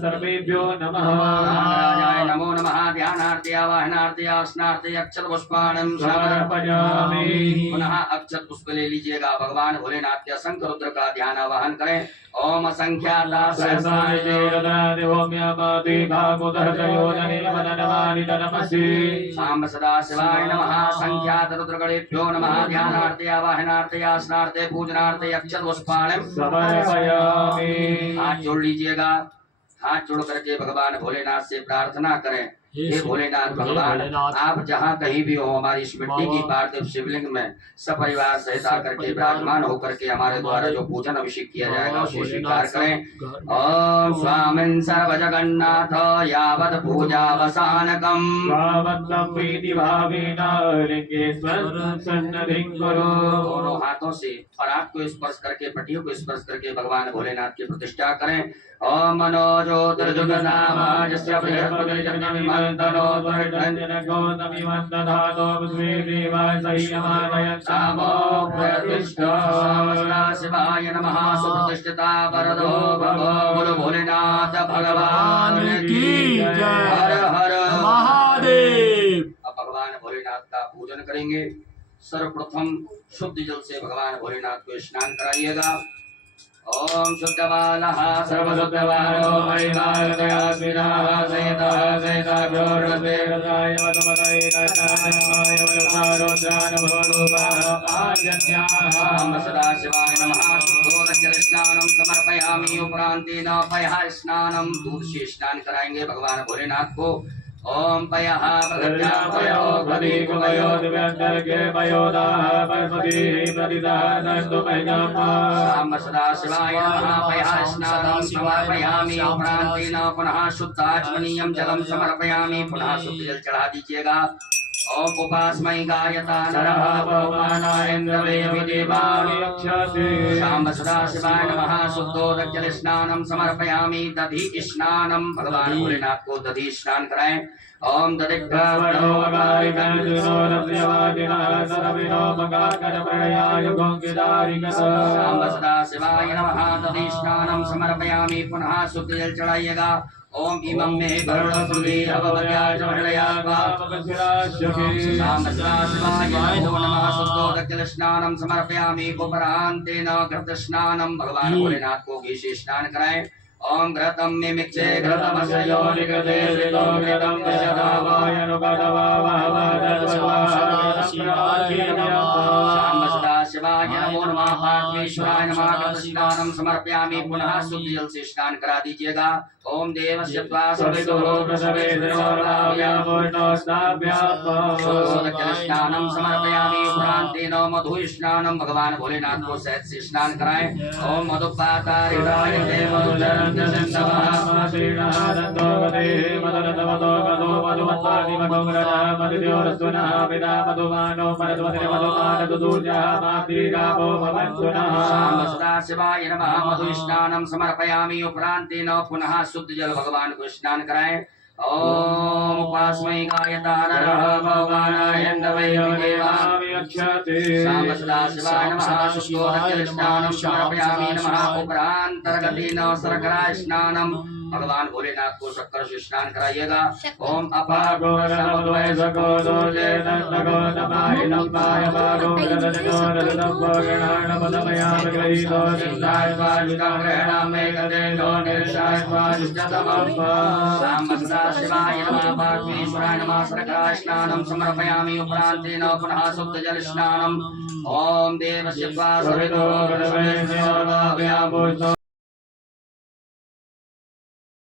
सर्वेभ्यो नमः नागराजाय नमो नमः ध्यानार्थे आवाहनार्थे आसनार्थे अक्षत पुष्पाणं समर्पयामि पुनः अक्षत पुष्प ले लीजिएगा भगवान भोलेनाथ के असंख्य रुद्र का ध्यान आवाहन करें ओम असंख्याता सहस्राणि देवदादिवम्यापाति भागोदहतयोजने वदनवानि तनमसि साम्ब सदा शिवाय नमः संख्यात रुद्रगणेभ्यो नमः ध्यानार्थे आवाहनार्थे आसनार्थे पूजनार्थे अक्षत पुष्पाणं समर्पयामि हाथ जोड़ लीजिएगा हाथ जोड़ करके भगवान भोलेनाथ से प्रार्थना करें हे भोलेनाथ भगवान आप जहाँ कहीं भी हो हमारी इस मिट्टी की पार्थिव शिवलिंग में सपरिवार सहित आकर के विराजमान होकर के हमारे द्वारा जो पूजन अभिषेक किया जाएगा उसे स्वीकार करें ओम स्वामिन् सर्व जगन्नाथ यावत् पूजावसानकम् दोनों हाथों से परात को स्पर्श करके पटियों को स्पर्श करके भगवान भोलेनाथ की प्रतिष्ठा करें ओम मनोजोतिर्जुगनामाजस्य बृहस्पतिर्जन्मन्तनो त्वरितञ्जनगोतमिवन्तधातो विश्वेदेवासह्यमानयन्तामो प्रतिष्ठा शिवाय नमः सुप्रतिष्ठिता वरदो भगो बोलो भोलेनाथ भगवान की जय हर हर महादेव अब भगवान भोलेनाथ का पूजन करेंगे सर्वप्रथम शुद्ध जल से भगवान भोलेनाथ को स्नान कराइएगा ओम शुद्धवालः सर्वशुद्धवालो महिमालदयास्मिनाः सहितः सहिताभ्योर्वदेवताय वदमतये नताय वदसारोद्रानभोरूपाः आजन्याः सदाशिवाय नमः शुद्धोदकजलस्नानं समर्पयामि उपरान्तेन पयः स्नानं दूध से स्नान कराएंगे भगवान भोलेनाथ को ओम पयः प्रगत्यापयो प्रदीपमयो दिव्यांतर्गे पयोदाः परमति प्रतिदानन्तु मह्यम् साम्ब सदा शिवाय नमः पयः स्नानं समर्पयामि उपरान्तेन पुनः शुद्धाचमनीयं जलं समर्पयामि पुनः शुद्ध जल चढ़ा दीजिएगा ओम उपास्मै गायता नरः पवमानायन्द्रवेयमिदेवानि रक्षति साम्ब सदा शिवाय नमः शुद्धोदकजल स्नानं समर्पयामि दधि स्नानं भगवान भोलेनाथ को दधि स्नान कराएं ओम दधिग्रवणो गायिकाजुरोरप्यवादिनः सरविनो मगाकरप्रयायुगोङ्गिदारिकः साम्ब सदा शिवाय नमः दधि स्नानं समर्पयामि पुनः शुद्ध जल चढ़ाइएगा ओम इमं मे वरुणसुली अववर्याय महिळया साम्ब सदा शिवाय नमः शुद्धोदकजल स्नानं समर्पयामि उपरान्तेन घृतस्नानं भगवान भोलेनाथ को घी से स्नान कराएं ओम घृतं मिमिक्षे घृतमस्य योनिकृते श्रितो घृतं विशदावायनुपदवावहवदस्वाहा साम्ब सदा शिवाय नमो नमः पार्थेश्वराय नमः स्नानम समर्पयामि पुनः शुद्ध जल से स्नान करा दीजिएगा। ओम देवस्य त्वा सवितो प्रसवे स्नानम समर्पयामि उपरांतेन मधु स्नानम भगवान भोलेनाथ को शहद से स्नान कराएं। ओम मधुपातारिताय ते मधुचरन्त्य शिवाय नमः मधु स्नानम समर्पयामि उपरांतेन पुनः शुद्ध जल भगवान को स्नान कराएं। ओम उपास्मै गायतारः भगवानाय नमः शाम सदा शिवाय नमः शुद्धोदक स्नानम समर्पयामि नमः उपरांतर्गतेन शर्करा स्नानम भगवान भोलेनाथ को शक्कर से स्नान कराइएगा। ओम शिवाय नमः पार्थेश्वराय नमः शर्करा स्नानम समर्पयामि उपरांतेन पुनः शुद्ध जल स्नानम। ओम देवस्य त्वा सवितो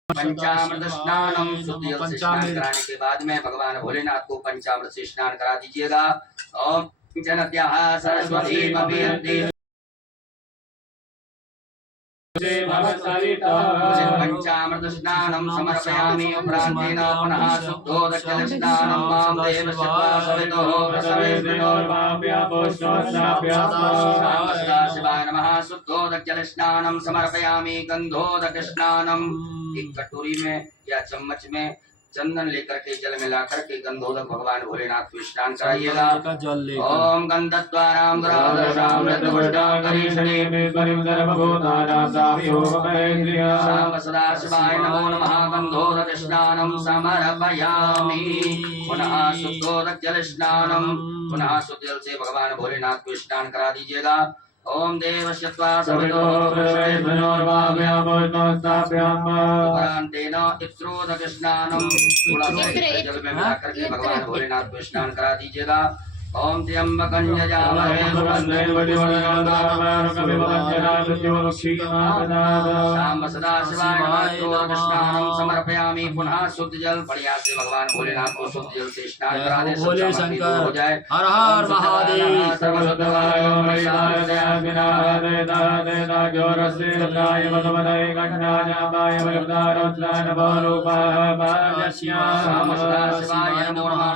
पंचामृत स्नानम शुद्ध जल से स्नान कराने के बाद में भगवान भोलेनाथ को पंचामृत से स्नान करा दीजिएगा। ओम जनत्याः सरस्वती पंचामृत स्नानम समर्पयामि उपरांतेन पुनः शुद्धोदक स्नानम मां देवस्य त्वा सवितो शिवाय नमः शुद्धोदक स्नानम समर्पयामि गंधोदक स्नानम। एक कटोरी में या चम्मच में चंदन लेकर के जल मिला करके गंधोदक भगवान भोलेनाथ को स्नान कराइएगा। ओम गंधद्वारां सदा शिवाय नमो नमः गंधोदक स्नानम समर्पयामि पुनः शुद्धोदक जल स्नानम। पुनः शुद्ध जल से भगवान भोलेनाथ को स्नान करा दीजिएगा। ओम देवस्य त्वा सवितो उपरांतेन इत्रोदक स्नानम थोड़ा सा जल में मिला करके भगवान भोलेनाथ को स्नान करा दीजिएगा। ओम त्र्यंबकं यजामहे शाम सदा शिवाय नमः स्नानम समर्पयामि पुनः शुद्ध जल। बढ़िया से भगवान भोलेनाथ को शुद्ध जल से स्नान करा दे। भोले शंकर हर हर महादेव।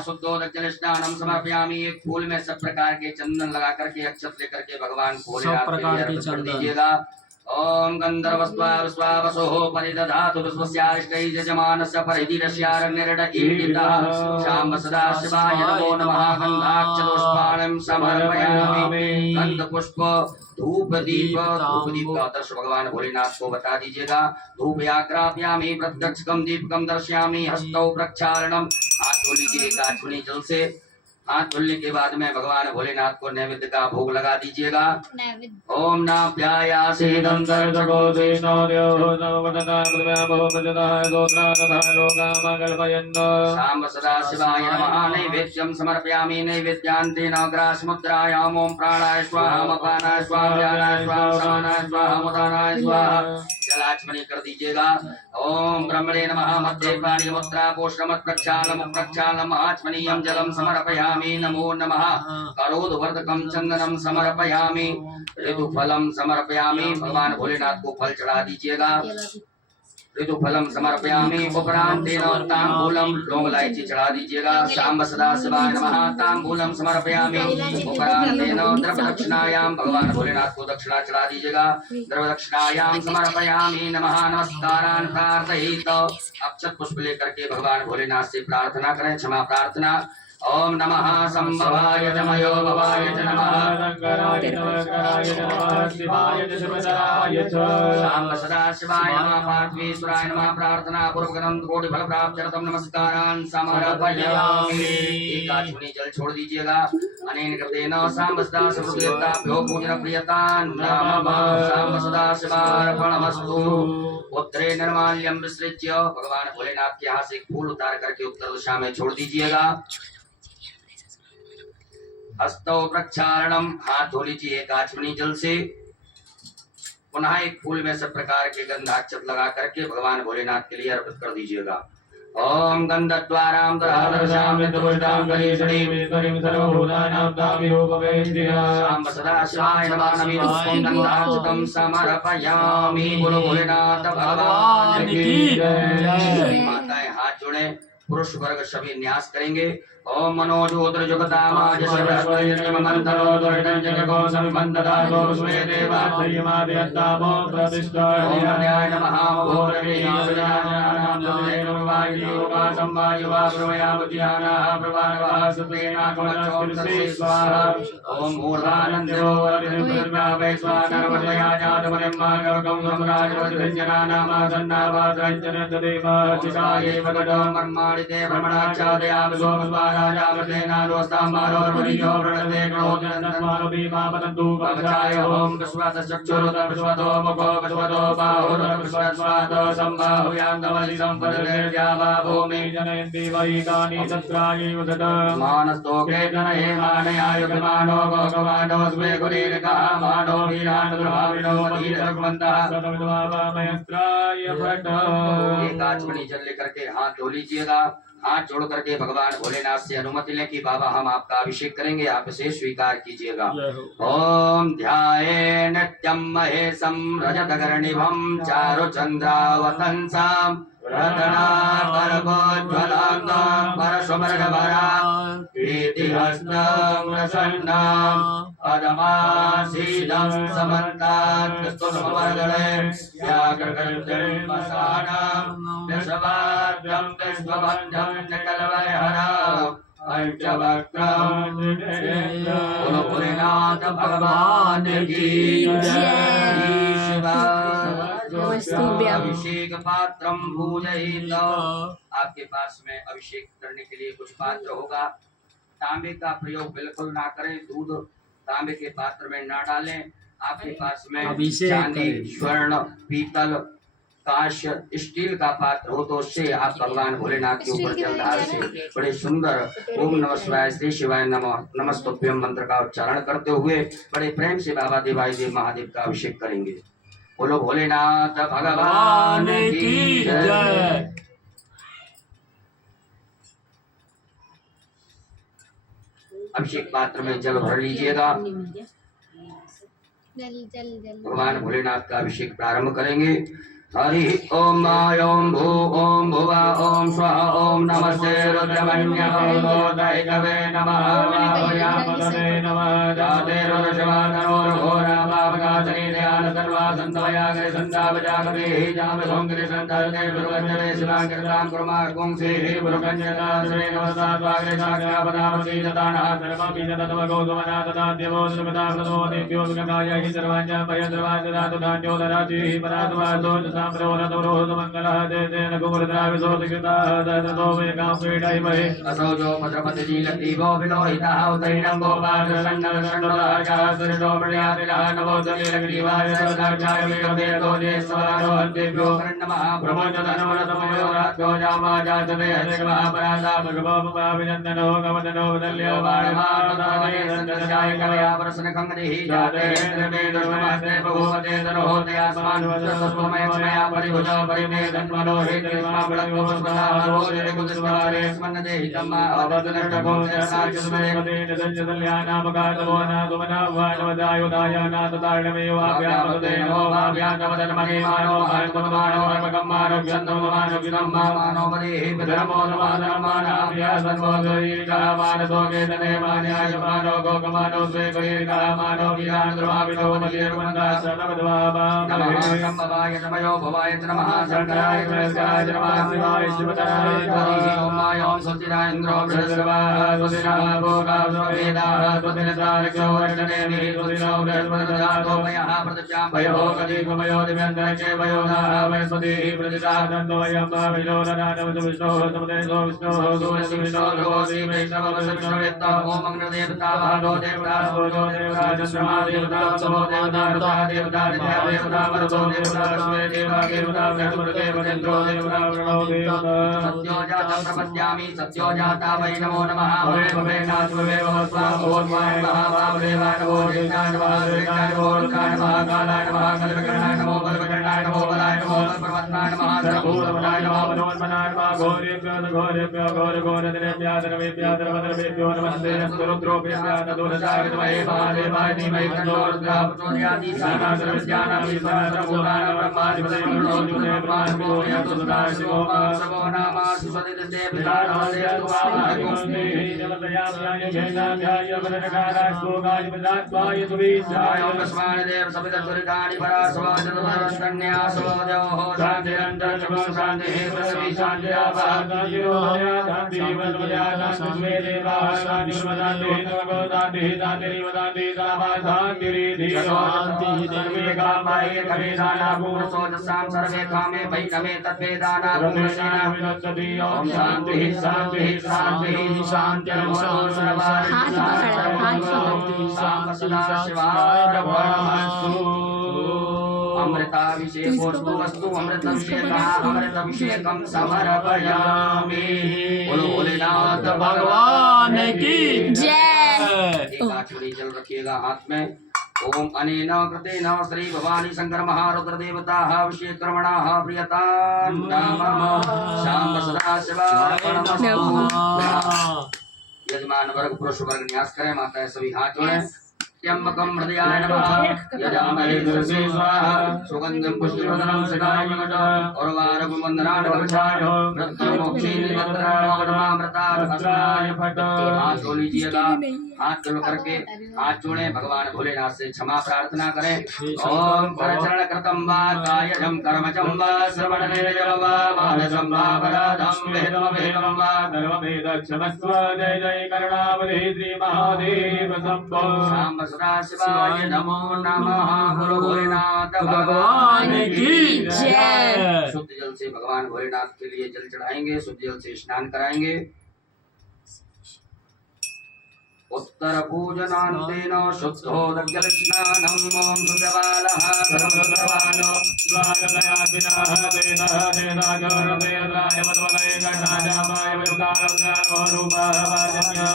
शुद्धोदक जल स्नानम समर्पयामि। फूल में सब प्रकार के चंदन लगा करके अक्षत लेकर के भगवान भोलेनाथ को अर्पण कर दीजिएगा। ओम गंधर्वस्वावसो परिदधातु विश्वस्यारिष्टै यजमानस्य परिधिरस्यारण्यरडईदितः शाम सदा शिवाय नमो नमः गंधाक्षतोष्पाणं समर्पयामि। गंध पुष्प धूप दीप का आदर्श भगवान भोलेनाथ को बता दीजिएगा। धूप याग्राप्यामि प्रत्यक्षकम दीपकम दर्शयामि हस्तौ प्रक्षालनम। हाथ धो लीजिए काचुनी जल से। हाथ धुलने के बाद में भगवान भोलेनाथ को नैवेद्य का भोग लगा दीजिएगा। ओम शाम सदा शिवाय नमः नैवेद्यं समर्पयामि नैवेद्यांतेन ग्रासमुद्रायाम् ओम प्राणाय स्वाहा अपानाय स्वाहा व्यानाय स्वाहा समानाय स्वाहा उदानाय स्वाहा जलाचमनी कर दीजिएगा। ओम ब्रह्मणे नमः मध्ये पाणिमुद्रा पोषणमत् प्रक्षालम आचमनीयं जलम समर्पयामि। नमो नमः करोदवर्धकं चंदनम समर्पयामि। ऋतुफलम समर्पयामि। भगवान भोलेनाथ को फल चढ़ा दीजिएगा। ऋतुफलम समर्पयामि उपरांतेन तांबूलम लौंग इलायची चढ़ा दीजिएगा। शाम सदा शिवाय नमः तांबूलम समर्पयामि उपरांतेन द्रव्य दक्षिणायां भगवान भोलेनाथ को दक्षिणा चढ़ा दीजिएगा। द्रव्य दक्षिणायां समर्पयामि नमः नमस्कारान् प्रार्थयेत। अक्षत पुष्प लेकर के भगवान भोलेनाथ से प्रार्थना करें क्षमा प्रार्थना। ओम नमः संभवाय नमयो भवाय नमः शंकराय नमः शिवाय शिवधराय शाम सदा शिवाय नमः पार्थेश्वराय नमः प्रार्थना पूर्वक अनंत कोटि फल प्राप्त चरतम नमस्कारान् समर्पयामि। एकाचुनी जल छोड़ दीजिएगा। अनेन कृतेन शाम सदा सर्वदेवताभ्यो पूजन प्रियतान् नमः। शाम सदा शिवार्पणमस्तु। उत्तरे निर्माल्यं विसृज्य भगवान भोलेनाथ के यहाँ से फूल उतार करके उत्तर दिशा में छोड़ दीजिएगा। हस्तौ प्रक्षालनम हाथ धो लीजिए एक आचमनी जल से। पुनः एक फूल में सब प्रकार के गंधाक्षत लगा करके भगवान भोलेनाथ के लिए अर्पित कर दीजिएगा। ओम गंधद्वारां दधादर्शामि दुष्टां गणेशणीं ईश्वरीं सर्वभूतानां तामिरूपवेद्या शाम सदा शिवाय नमः नमः गंधाक्षतं समर्पयामि। बोलो भोलेनाथ भगवान की जय। माताएं हाथ जोड़ें, पुरुष वर्ग सभी न्यास करेंगे। ओम मनोजोद्र जुगतामाज सर्वस्वयंमंतरो दुर्गंजनको संबंधदातो स्वे देवात्मयमाद्यत्तामो प्रतिष्ठाय ओम न्याय नमः भोरणे आसनानां तदेव वायुवा संवायुवा प्रवयावत्याना प्रवाहः सुतेना कवचोत्तरे स्वाहा। ओम मूर्धानन्दो वरिदुर्गावे स्वानर्वतया जातमनिम्मागवकं सम्राजवज्रञ्जनानामासन्नावाद्रञ्जन तदेव चिताये वगतो मर्माणिते भ्रमणाचादयामि सोमस्वा राजामतेनारोस्तामारोर्वरियो वृणते क्रोधनन्दन्वानो भीमापतन्तु पवचाय ओम विश्वासचक्षुरुत विश्वतो मुखो विश्वतो बाहुरुत विश्वस्वातो सम्बाहुयान्तमलि सम्पदते द्यावाभूमि जनयन्ति वैकानि तत्रायैव तत् मानस्तोके जनये मानयायुगमानो गोगवानो स्वे कुलीरिकः मानो वीरानुद्रभाविनो धीरघुमन्तः सतमिद्वामयस्त्राय भट्ट। एक आचमनी जल लेकर के हाथ धो लीजिएगा। हाथ जोड़ करके भगवान भोलेनाथ से अनुमति लें कि बाबा हम आपका अभिषेक करेंगे, आप इसे स्वीकार कीजिएगा। ओम ध्याये नित्यं महेशं रजतगर्णिभं चारुचन्द्रावतंसां रत्नाकरगोज्ज्वलाङ्गं परशुमर्गभरा प्रीतिहस्तं प्रसन्नं पदमासीनं समन्तात् स्तुतमर्गणे व्याघ्रगर्जं मसानं विश्ववाद्यं विश्वबन्धं निकलवयहरं पंचवक्त्रं बोलो भोलेनाथ भगवान की जय। अभिषेक पात्रम पूजयेत। आपके पास में अभिषेक करने के लिए कुछ पात्र होगा। तांबे का प्रयोग बिल्कुल ना करें, दूध तांबे के पात्र में ना डालें। आपके पास में चांदी, स्वर्ण, पीतल, कांस्य, स्टील का पात्र हो तो उससे आप भगवान भोलेनाथ के ऊपर जलधार से बड़े सुंदर ओम नमः शिवाय श्री शिवाय नमः नमस्तुभ्यं मंत्र का उच्चारण करते हुए बड़े प्रेम से बाबा देवाय देव महादेव का अभिषेक करेंगे। बोलो भोलेनाथ भगवान की जय। अभिषेक पात्र में जल भर लीजिएगा। भगवान भोलेनाथ का अभिषेक प्रारंभ करेंगे। हरि ओम ओम भू ओम भुवा ओम स्वाहा ओम नमस्ते रुद्रमन्यवैकवे नमः वावयामदने नमः जाते रुद्रशवानोर्घोरा पावकाचनी दयाल सर्वा संतवयागरे संतापजागरे जाम सोंगरे संतल्ने गुरुवंजने शिवांकृतां कुर्मा कुंसे गुरुकन्यका श्री नमस्ताद्वागरे साक्षापदामसी दतानः सर्वमपि ततमगौतमना तदाद्यवो श्रीमता प्रदो देव्यो विगकाय हि सर्वाञ्च भयद्रवाञ्च धान्योदराति परात्वादो मंगलः देतेन कुमृद्राविशोधिकृतः ददतो वेकां क्रीडैमहे असौजो भद्रपति लीलतीवो विलोहितः उदैनं गोपालसन्नलसन्नलः सुरितो मृयातिलः नमो दलीलग्रीवाय सर्वदाक्षाय विगदेतो देशवारो हन्तेभ्यो नमः प्रमोचतनवरतमयो रात्रो जामाजातवे हरिगवः परासा भगवोपमाभिनन्दनो गमदनो दल्यो बाणमानदाय सन्दशाय कवया प्रसन्नकङ्गनिः जाते द्रवे दुर्मस्ते बहुवते दरोहतया समानवसस्वमय मया परिभुजो परिमेदन्मनो हेतुमाबलगोस्मदारोरे कुदस्वारे स्मन्नदे हितम्मा अवदनष्टको जसाचस्मरे दञ्जदल्यानामकातवो नागुमनावहानवदायुधायानाततारणमेवाभ्यामदे नमो भाव्यानवदनमहिमानो भान्तममानो अर्मकम्मारोग्यन्तममानो मदेहि धर्मो नमानमानाभ्यासन्मोदरीकामानसोकेतनेमान्यायमानो गोकमानो स्वेकरीकामानो वीरान्द्रमाविनो मलिर्मन्दासनवद्वामा शम्भवाय नमयो भवाय नमः शंकराय कृष्णाय नमः शिवाय शिवतराय ओमाय ओम सत्यनारायण इंद्रो बृहस्पतिर्वाः स्वस्तिनः भोगाः स्ववेदाः स्वस्तिनस्तारक्षो वर्षणेमि स्वस्तिनो बृहस्पतिर्दधातो मयः प्रतिज्ञां भयो कदीपमयो दिव्यन्तरिक्षे भयो नाः वनस्पतिः प्रतिष्ठादन्तो वयं विलोलनादवसुविष्णोः समुदेशो विष्णोः सूर्यसुविष्णो भगवती वैष्णवसुविष्णवेत्ता ओम अग्नदेवता भागो देवता सूर्यो देवता चन्द्रमा देवता वसवो देवता ऋता देवता नित्या देवता मरुतो देवता देवा देवता बृहस्पतिर्देव चन्द्रो देवता प्रणो देवता सत्यो जातं प्रपद्यामि सत्यो जाता वै नमो नमः भवे भवे नाथ भवे भवस्वा भवस्वाय नमः वामदेवाय नमो देवाय नमः देवाय नमो रुद्राय नमः कालाय नमः कल्पकर्णाय नमो बलवकर्णाय नमो बलाय नमो बलप्रवत्नाय नमः सर्वभूतमनाय नमः मनोन्मनाय नमः घोरेभ्यो घोरेभ्यो धर्मेभ्यो नमस्ते रुद्रोभ्यः नदोरसाय विद्महे महादेवाय धीमहि तन्नो रुद्रः प्रचोदयात् सर्वविद्यानां विद्यानां ब्रह्मादिपतये ब्रह्मोऽजुने ब्रह्मादिपो यतो सदाय शिवो सर्वो नामा सुसदिते विदानाय तुवामहि जलदयामयाय जयनाभ्याय वरनकारास्तोगाय विदात्वाय सुवीसाय लक्ष्मणदेव सवितर्दुरितानि परासवाजनवरस्तन्यासो देवो शान्तिरन्तर्जगो शान्तिः पृथ्वी शान्तिरापायो शान्तिः वदवया शान्तिस्मे देवाः शान्तिर्वदान्तिः नवगोदान्तिः शान्तिरिवदान्तिः सामाधान्तिरिधियो शान्तिः सर्वे कामाय कविदाना पूर्णसोजसां सर्वे कामे वैनमे तद्वेदाना पूर्णसेना विनश्यति ओम शान्तिः शान्तिः शान्तिः शान्तिर्भवतु सर्वदा सदा शिवाय नमः अमृताभिषेकोस्तु वस्तु अमृतभिषेकः अमृतभिषेकं समर्पयामि बोलो भोलेनाथ भगवान की जय। एक आचमनी जल रखिएगा हाथ में। ओम अनेन कृतेन श्री भवानी शंकर महारुद्र देवताः अभिषेकर्मणाः प्रियतां नमः शाम सदा शिवाय नमः। यजमान वर्ग पुरुष वर्ग न्यास करें, माताएं सभी हाथ जोड़ें। त्र्यंबकं हृदयाय नमः यजामहे तुलसी स्वाहा सुगंधं पुष्टिवर्धनं सदायुगं उर्वारुकं वन्दनान् कवचाय मृत्युमुक्षीनिरन्तरामृताय फट। हाथ जोड़ लीजिएगा, हाथ जोड़ करके हाथ जोड़े, भगवान भोलेनाथ से क्षमा प्रार्थना करें। ओम करचरण कृतं वा कायजं कर्मजं वा श्रवणनेजं वा मानसं वा अपराधं वेदं वा सर्ववेदक्षमस्व। जय जय करुणावधि श्री महादेव शंभो। शाम सदा शिवाय नमो नमः। बोलो भोलेनाथ भगवान की जय। शुद्ध जल से भगवान भोलेनाथ के लिए जल चढ़ाएंगे, शुद्ध जल से स्नान कराएंगे। उत्तर पूजनान्तेन शुद्धोदकजल स्नानम्। ओम शुद्धबालः सर्वसर्वानो स्वागतयातिनः तेनः तेनागरतेराय मद्वलये गणाजामाय विरुदारद्रामरूपः वाजन्यः।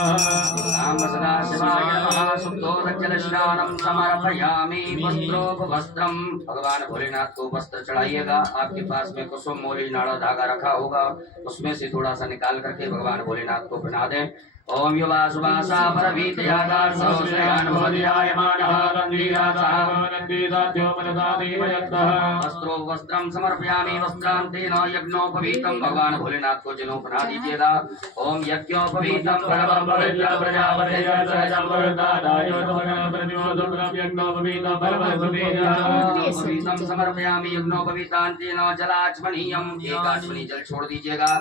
शाम सदा शिवाय नमः। शुद्धोदकजल स्नानं समर्पयामि। वस्त्रोपवस्त्रं भगवान भोलेनाथ को वस्त्र चढ़ाइएगा। आपके पास में कुसुम मोली नाड़ा धागा रखा होगा, उसमें से थोड़ा सा निकाल करके भगवान भोलेनाथ को पहना दें। ओम युवा सुवासा परवीतयागार सहस्रयान भवदियाय मानः रंजीरासाः नंदीदाद्यो मनसादेवयन्तः। वस्त्रो वस्त्रं समर्पयामि। वस्त्रान्तेन यज्ञोपवीतं भगवान भोलेनाथ को जनेऊ पहना दीजिएगा। ओम यज्ञोपवीतं परमं पवित्र प्रजापते सहजं वरदाय तमः प्रतिमोदं यज्ञोपवीतं परमं पवित्रं समर्पयामि। यज्ञोपवीतान्तेन जलाचमनीयं एक आचमनी जल छोड़ दीजिएगा।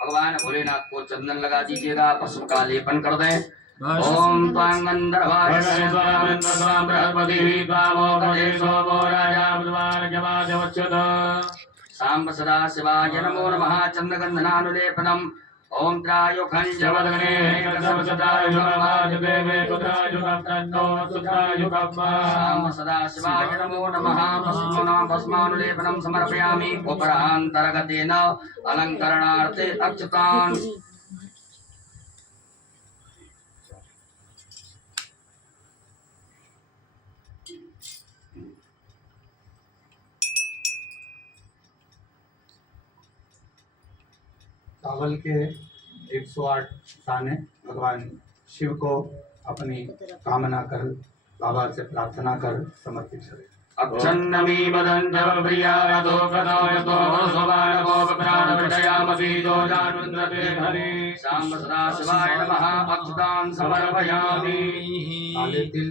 भगवान भोलेनाथ को चंदन लगा दीजिएगा, पशु का लेपन कर दें। ओम त्वांगंधर्वाय स्वामेन्द्रस्वाम बृहस्पतिः त्वामोपदेशो वो राजा बुधवानज्ञमादेवच्युत। शाम सदा शिवाय नमो नमः। चंद्रगंधनानुलेपनम्। ओम त्रायुखञ्जवदने कसवसदायुगमाजदेवे कुत्रायुगप्तन्नो सुत्रायुगम्। शाम सदा शिवाय नमो नमः। भस्मानुलेपनं समर्पयामि। उपरान्तर्गतेन अलङ्करणार्थे अक्षतान्। चावल के 108 दाने भगवान शिव को अपनी कामना कर, बाबा से प्रार्थना कर समर्पित करें। अक्षन्नमी वदन्त्यव प्रियाय दोकदाय तोमसोबाणवोपप्राणविषयामसि जोजानुन्द्रते हरि। शाम सदा शिवाय नमः। अक्षतान् समर्पयामि। काले तिल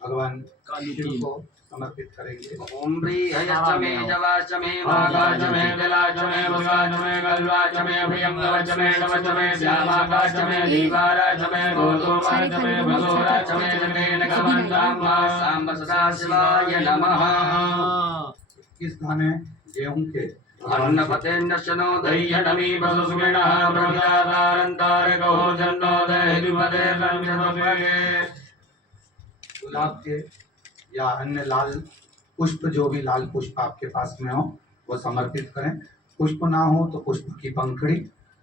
भगवान शिव को समर्पित करेंगे। ओम प्रियश्च मे जवाश्च मे भागाश्च मे जलाश्च मे भुगाश्च मे गल्वाश्च मे प्रियंगवश्च मे नवश्च मे श्यामाकाश्च मे दीवाराश्च मे गोधूमाश्च मे भगोराश्च मे जगेनगमन्ताम्मा। शाम सदा शिवाय नमः। किस दाने गेहूं के अन्नपतेन्नश्चनो दह्यटमी बसुसुमिणः प्रज्ञातारन्तारिको जन्नो दहिपदे संजनोपगे। गुलाब के या अन्य लाल पुष्प, जो भी लाल पुष्प आपके पास में हो वो समर्पित करें। पुष्प ना हो तो पुष्प की पंखड़ी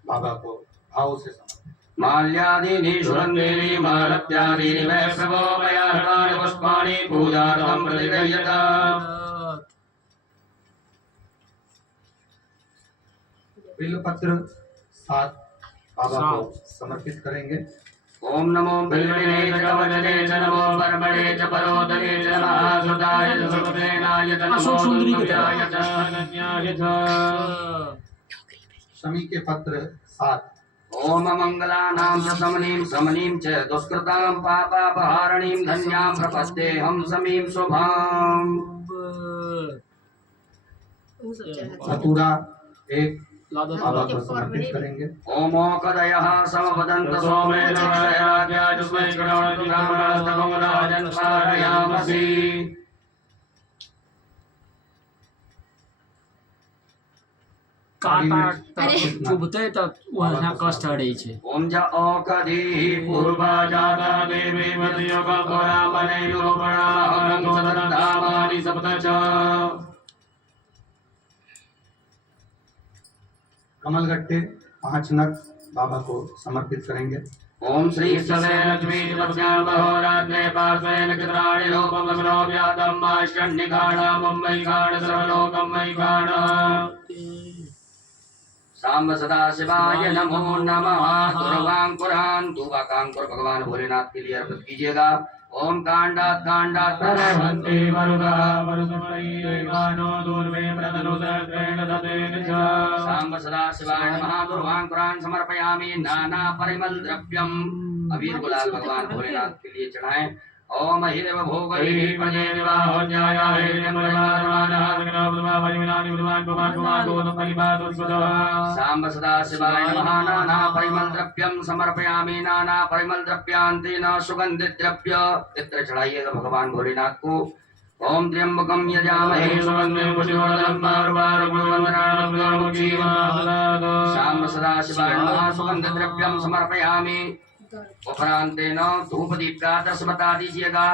बाबा को भाव से समर्पित। माल्यादीनि सुगन्धीनि मालत्यादीनि वैष्णवो मया हृतानि पुष्पाणि पूजार्थं प्रतिगृह्यताम्। बिल्वपत्र 7 बाबा को समर्पित करेंगे। ओम नमो बिल्वने च कवचने च नमो परमणे च परोदने च नमः सुताय च सुभद्रेणाय च नमो दुर्गाय च अनन्याय च। शमी के पत्र 7। ओम मंगलानां च समनीं समनीं च दुष्कृतां पापापहारणीं धन्यां प्रपद्येऽहं समीं शुभाम्। चतुरा 1 बाबा को समर्पित करेंगे। ओमोकदयः समवदन्त सोमेन वैराग्याजुष्मै गणोऽनुग्रहमस्तकं राजन् पारयामसि। काटा चुभते तो वहाँ कष्ट रही छे। ओम ज औकधी पूर्वा जाता देवी मध्योग पुरा बनेयो बड़ा हरं सदधामानि सप्त च। कमलगट्टे 5 नग बाबा को समर्पित करेंगे। ओम श्री सदे लक्ष्मी प्रज्ञान बहोरात्रे पार्श्वे नक्षत्राणि रूपं लग्नो व्यातं माष्टन्निकाणा मुम्बै काण सर्वलोकं मयि काण। सांब सदा शिवाय नमो नमः। दुर्वांकुरान दुर्वाकांकुर भगवान भोलेनाथ के लिए अर्पित कीजिएगा। ओम कांडात कांडात प्रलभन्ते वरुदा वरुदमयीवानो दूर्वे प्रतनुदत्रेण दतेन च। सांब सदा शिवाय नमः। दुर्वांकुरान समर्पयामि नाना परिमल द्रव्यम। अबीर गुलाल भगवान भोलेनाथ के लिए चढ़ाएं। ओम हिरव भोगहि पजे विवाहो न्यायाय निर्मलमानः विघ्नोपदमा परिमिनानि विद्वान् कुमार कुमार गोदम परिपादुस्वतः। सांब सदा शिवाय नमः। नाना परिमल द्रव्यम समर्पयामि नाना परिमल द्रव्यांति न सुगंधित द्रव्य। इत्र चढ़ाइएगा भगवान भोलेनाथ को। ओम त्र्यंबकम यजामहे सुगन्धिं पुष्टिवर्धनं पार्वारुकवन्दनां गौरवजीवाददातु। सांब सदा शिवाय नमः। सुगंध द्रव्यम समर्पयामि। उपरांतेन धूप दीप का 10 बता दीजिएगा।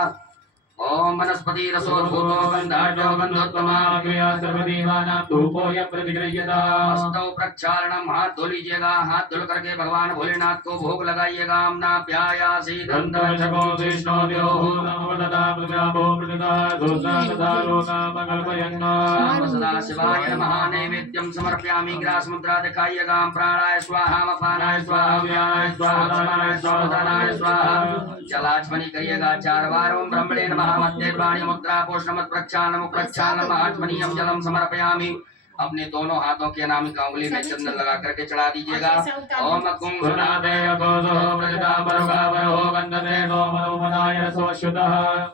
ओम वनस्पति रसोद्भूतो गंधाढ्यो गंधोत्तमा क्रिया सर्वदेवानां धूपोऽयं प्रतिगृह्यता। हस्तौ प्रक्षालनम हाथ धो लीजिएगा। हाथ धुल करके भगवान भोलेनाथ को भोग लगाइएगा। नाभ्यायासी दन्तशको विष्णोद्योः नमोदता प्रजाभो प्रजता दोषादता लोकामकल्पयन्ना। सांब सदा शिवाय नमः। नैवेद्यम समर्पयामि। ग्रास मुद्रा दिखाइएगा। प्राणाय स्वाहा मपानाय स्वाहा व्यानाय स्वाहा समानाय स्वाहा दानाय स्वाहा। जलाचमनी करिएगा 4 बार। ओम ब्रह्मणे नमः। मध्य पाणी मुद्रा पोषणमत प्रक्षालनम प्रक्षालनम आचमनीयम जलम समर्पयामि। अपने दोनों हाथों की अनामिका उंगली में चंदन लगा करके चढ़ा दीजिएगा। ओम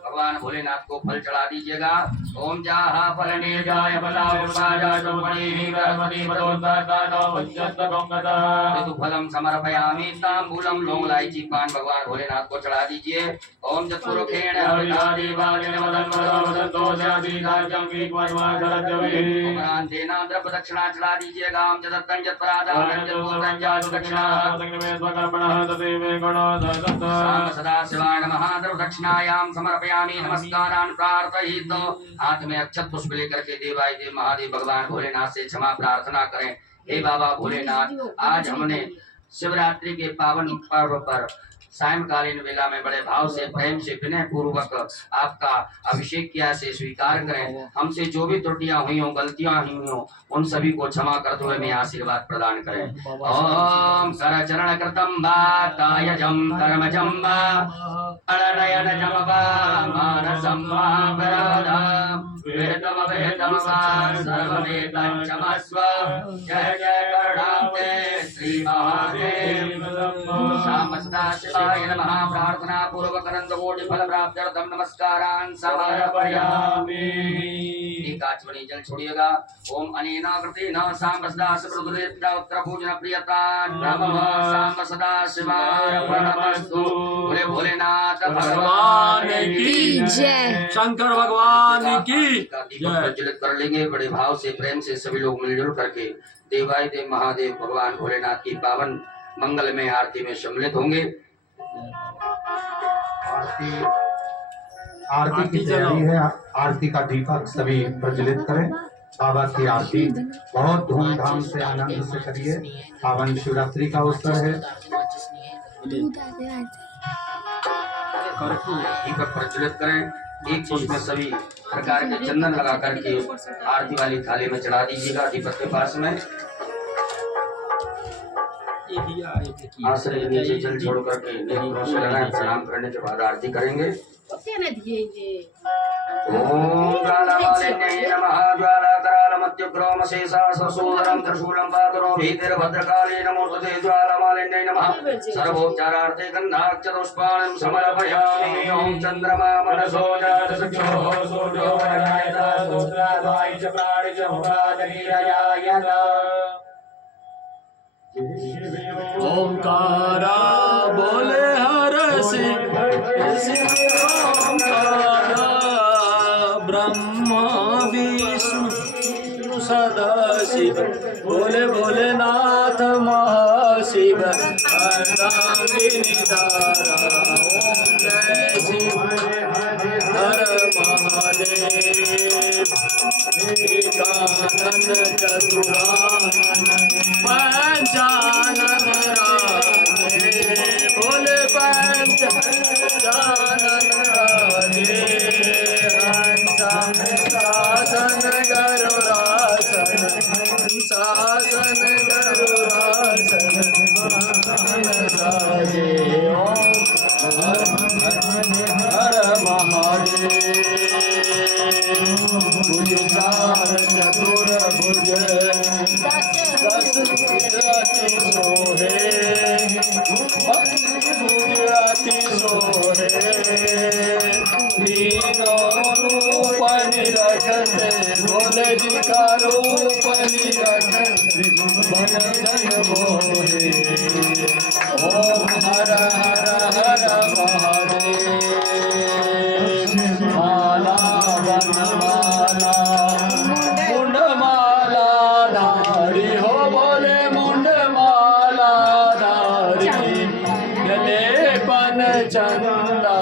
भगवान भोलेनाथ को फल चढ़ा दीजिएगा। ओम जाहा फलने जाय फलम समर्पयामि। तांबूलम लौंग इलायची पान भगवान भोलेनाथ को चढ़ा दीजिए। ओम जतुरुखेण द्रव्य दक्षिणा चढ़ा दीजिएगा। सदा शिवाय नमः। द्रव्य दक्षिणायाम समर्पयामि। नमस्कारान् प्रार्थयित। हाथ में अक्षत पुष्प लेकर के देवाय देव महादेव भगवान भोलेनाथ से क्षमा प्रार्थना करें। हे बाबा भोलेनाथ, आज हमने शिवरात्रि के पावन पर्व पर सायंकालीन वेला में बड़े भाव से प्रेम से विनय पूर्वक आपका अभिषेक किया से स्वीकार करें। हमसे जो भी त्रुटियां हुई हों, गलतियां हुई हों, उन सभी को क्षमा करते हुए मैं आशीर्वाद प्रदान करें। ओम कर चरण कृतम वा कायजम कर्मजम वा नयनजम वा मानसम वा वरदम वेदम वेदम वा सर्ववेदं क्षमस्व। जय जय करुणाब्धे श्री महादेव। शाम सदा शिवाय नमः। प्रार्थना पूर्वक अनंत कोटि फल प्राप्त्यर्थम नमस्कारान् समर्पयामि। एकाचमनी जल छोड़िएगा। ओम अनेना कृतेन सांब सदा शिवरुद्रेन्द्र उत्तर पूजन प्रियता नमः। सांब सदा शिवाय प्रणमस्तु। बोले भोलेनाथ भगवान की जय। शंकर भगवान की दीपक प्रज्वलित कर लेंगे। बड़े भाव से प्रेम से सभी लोग मिलजुल करके देवाय देव महादेव भगवान भोलेनाथ की पावन मंगल में आरती में सम्मिलित होंगे। आरती की तैयारी है। आरती का दीपक सभी प्रज्वलित करें। बाबा की आरती बहुत धूमधाम से आनंद से करिए। पावन शिवरात्रि का अवसर है। दीपक प्रज्वलित करें। एक पुष्प में सभी प्रकार के चंदन लगा करके आरती वाली थाली में चढ़ा दीजिएगा दीपक के पास में। आश्रय के नीचे जल छोड़ करके नेत्रों से लगाएं। प्रणाम करने के बाद आरती करेंगे। ओम ज्वालामालिन्यै नमः। ज्वालाकरालमत्युग्रोमशेषा ससूदरं त्रिशूलं पातुरो भीतिर्भद्रकाली नमोस्तुते। ज्वालामालिन्यै नमः। सर्वोपचारार्थे गन्धाक्षतुष्पाणं समर्पयामि। ओम चन्द्रमा मनसो जातचक्षुः सूर्यो वरदायत सूत्राद्वाय च प्राणि च मुखादनीरयायत। ओंकारा बोले हर शिव ओंकारा ब्रह्मा विष्णु सदाशिव बोले भोलेनाथ महाशिव अर्धांगिनी तारा। ओम जय शिव हर महादेव एकानन चतुरानन पंचानन राधे बोले पंचानन राधे। शासन गरुड़ासन शासन गरुड़ासन राधे। ओम हर महादेव भुजदार चतुर्भुज दस गुजराती सोहे गुजराती सोहे तीनों रूप निरखते बोले जी का रूप निरखते मन जन मोहे। ओम हर हर हर महादेव। माला वनमाला मुंडमाला धारी हो बोले मुंडमाला धारी गले पन चंदा